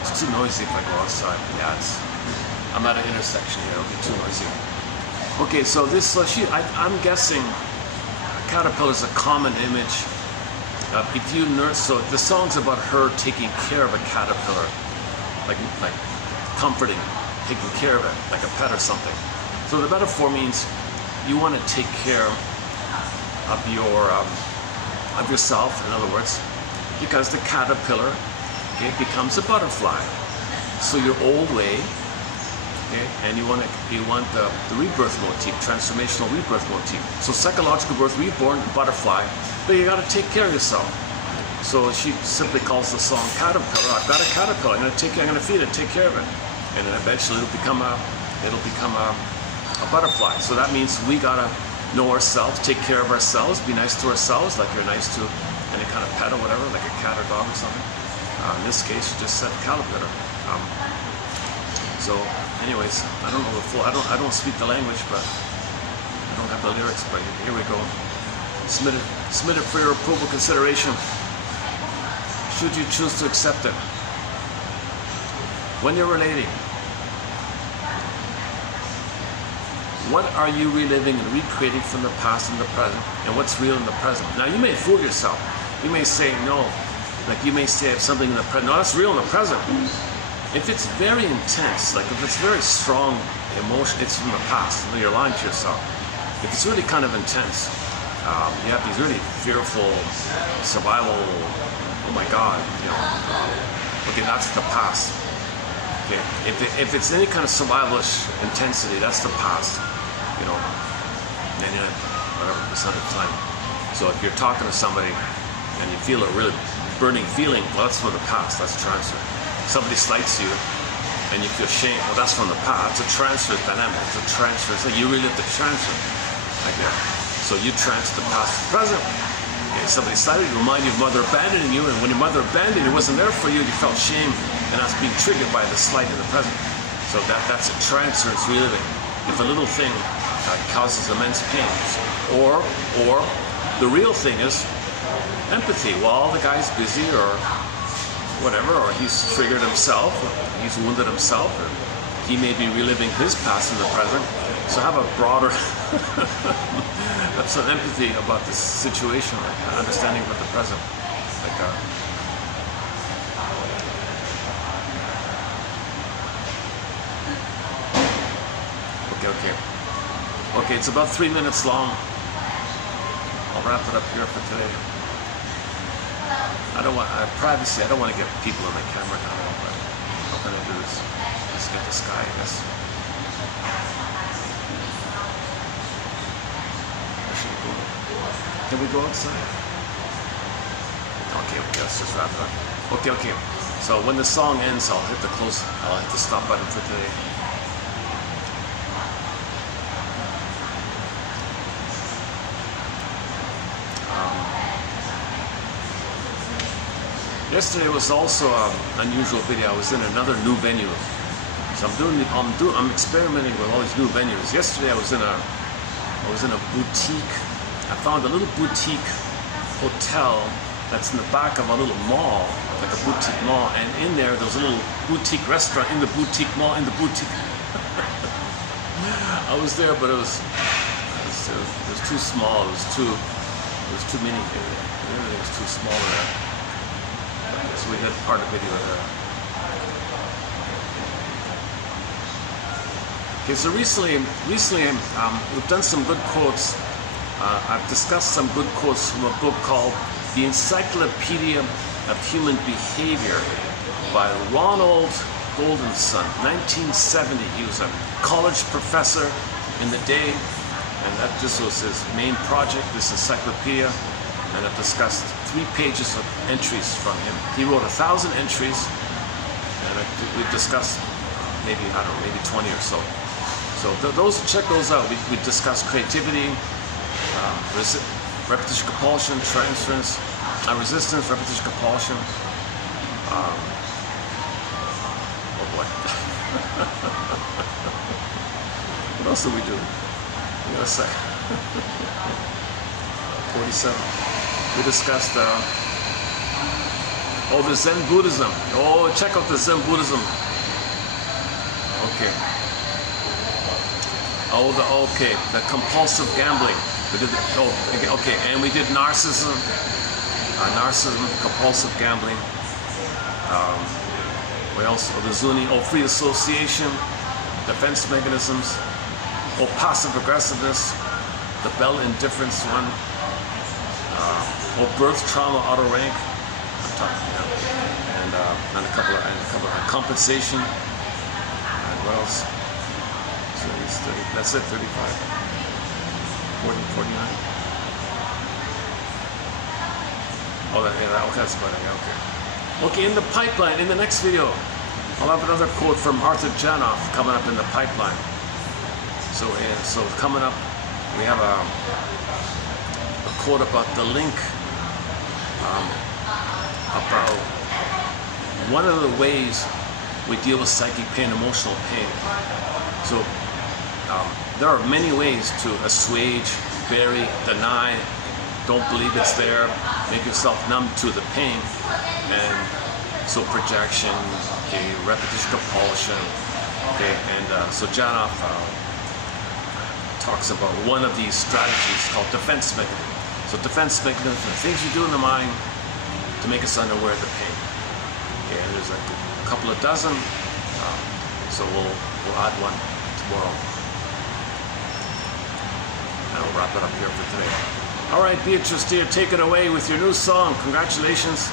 It's too noisy if I go outside. Yeah, I'm at an intersection here, it'll be too noisy. Okay, so this, I'm guessing caterpillar is a common image. If you nurse, so the song's about her taking care of a caterpillar, like comforting, taking care of it, like a pet or something. So the metaphor means you want to take care of yourself, in other words, because the caterpillar, okay, becomes a butterfly. So your old way, okay, and you want the rebirth motif, transformational rebirth motif. So psychological birth, reborn, butterfly, but you got to take care of yourself. So she simply calls the song Caterpillar. I've got a caterpillar. I'm going to feed it, take care of it, and then eventually it'll become a butterfly. So that means we gotta know ourselves, take care of ourselves, be nice to ourselves, like you're nice to any kind of pet or whatever, like a cat or dog or something. In this case, she just said caterpillar. So, anyways, I don't know the full. I don't speak the language, but I don't have the lyrics. But here we go. Submit it for your approval consideration. Should you choose to accept it, when you're relating, what are you reliving and recreating from the past and the present, and what's real in the present? Now, you may fool yourself. You may say no. Like you may say something in the present. No, that's real in the present. If it's very intense, like if it's very strong emotion, it's from the past. You know, you're lying to yourself. If it's really kind of intense, you have these really fearful, survival, oh my God, you know, okay, that's the past. Okay, if it's any kind of survivalish intensity, that's the past. You know, whatever percent of the time. So if you're talking to somebody and you feel a really burning feeling, well, that's from the past. That's transfer. Somebody slights you and you feel shame. Well, that's from the past. It's a transfer dynamic. It's a transfer. It's like you relive the transfer like that. So you transfer the past to the present. Okay, somebody slighted you, remind you of mother abandoning you, and when your mother abandoned you, wasn't there for you, you felt shame, and that's being triggered by the slight in the present. So that's a transference reliving. If a little thing causes immense pain, or the real thing is empathy. While the guy's busy or whatever, or he's triggered himself, or he's wounded himself, or he may be reliving his past in the present. So have a broader have some empathy about this situation, understanding about the present. Like Okay, it's about 3 minutes long. I'll wrap it up here for today. Privacy, I don't want to get people on my camera kind of, but what can I do is just get the sky, I guess. Can we go outside? Okay, let's just wrap it up. Okay. So when the song ends, I'll hit the stop button for today. Yesterday was also an unusual video. I was in another new venue. So I'm experimenting with all these new venues. Yesterday I was in a boutique. I found a little boutique hotel that's in the back of a little mall, like a boutique mall, and in there was a little boutique restaurant in the boutique mall, in the boutique. I was there, but it was too small. It was too many. Everything was too small there. So we had part of the video there. Okay, so recently we've done some good quotes. I've discussed some good quotes from a book called The Encyclopedia of Human Behavior by Ronald Goldenson, 1970. He was a college professor in the day, and this was his main project, this encyclopedia, and I've discussed 3 pages of entries from him. He wrote 1,000 entries, and we've discussed maybe 20 or so. So check those out. We discussed creativity, repetition, compulsion, transference, resistance, repetition, compulsion. Oh boy. What else did we do? I gotta say. 47. We discussed the Zen Buddhism. Oh, check out the Zen Buddhism. Okay. The compulsive gambling. We did and we did narcissism, compulsive gambling. What else? The Zuni. Free association, defense mechanisms. Passive aggressiveness, the bell indifference one. Birth trauma, auto rank. And a couple of compensation. And what else? So it's 30, that's it, 35, 40, 49. Okay, that's about it, okay. Okay, in the pipeline, in the next video, I'll have another quote from Arthur Janoff coming up in the pipeline. So coming up, we have a quote about the link, about one of the ways we deal with psychic pain, emotional pain. So there are many ways to assuage, bury, deny, don't believe it's there, make yourself numb to the pain, and so projection, repetition, compulsion, and so Janoff talks about one of these strategies called defense mechanism. So defense mechanism, the things you do in the mind to make us unaware of the pain. Okay, and there's like a couple of dozen, so we'll add one tomorrow. And I'll wrap it up here for today. All right, Beatrice dear, take it away with your new song. Congratulations.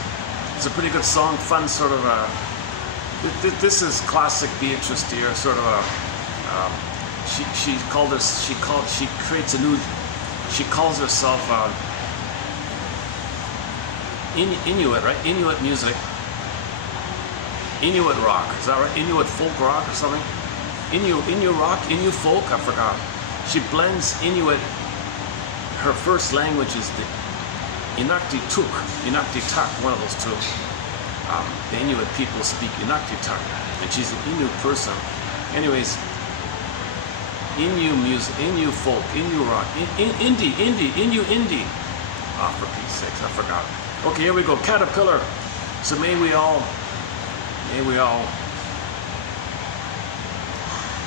It's a pretty good song, fun sort of. This is classic Beatrice dear, sort of a. She creates a new. She calls herself Inuit, right? Inuit music. Inuit rock, is that right? Inuit folk rock or something? Inuit rock, Inuit folk, I forgot. She blends Inuit. Her first language is the Inuktitut, one of those two. The Inuit people speak Inuktitut, and she's an Inuit person. Anyways, Inuit music, Inuit folk, Inuit rock, indie. Ah, for Pete's sakes, I forgot. Okay, here we go, Caterpillar. So may we all.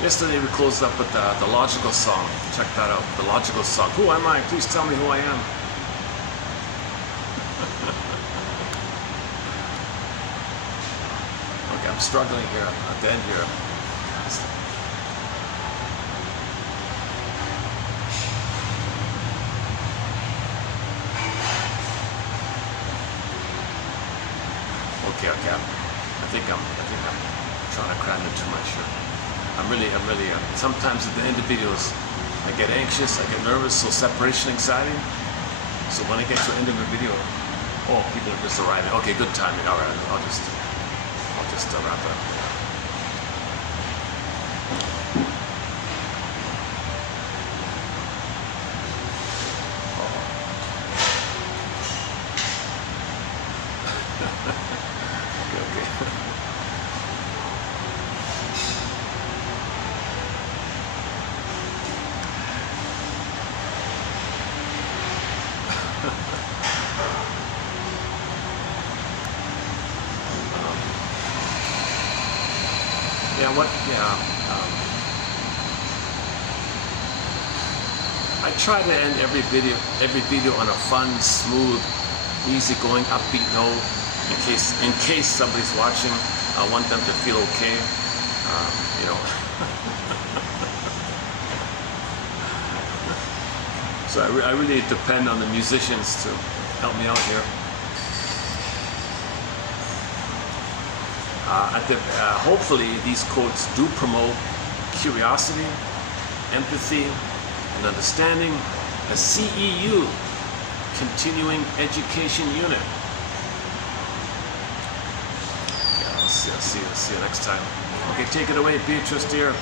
Yesterday we closed up with the Logical song. Check that out, the Logical song. Who am I? Please tell me who I am. Okay, I'm struggling here at the end here. Okay. I think I'm trying to cram in too much here. I'm really. Sometimes at the end of videos, I get anxious, I get nervous, so separation anxiety. So when I get to the end of a video, oh, people are just arriving. Okay, good timing. All right, I'll just wrap it up. what? Yeah. I try to end every video on a fun, smooth, easygoing, upbeat note. In case somebody's watching, I want them to feel okay. You know. So I really depend on the musicians to help me out here. Hopefully these quotes do promote curiosity, empathy, and understanding. A CEU, continuing education unit. Yeah, I'll see you next time. Okay, take it away, Beatrice dear.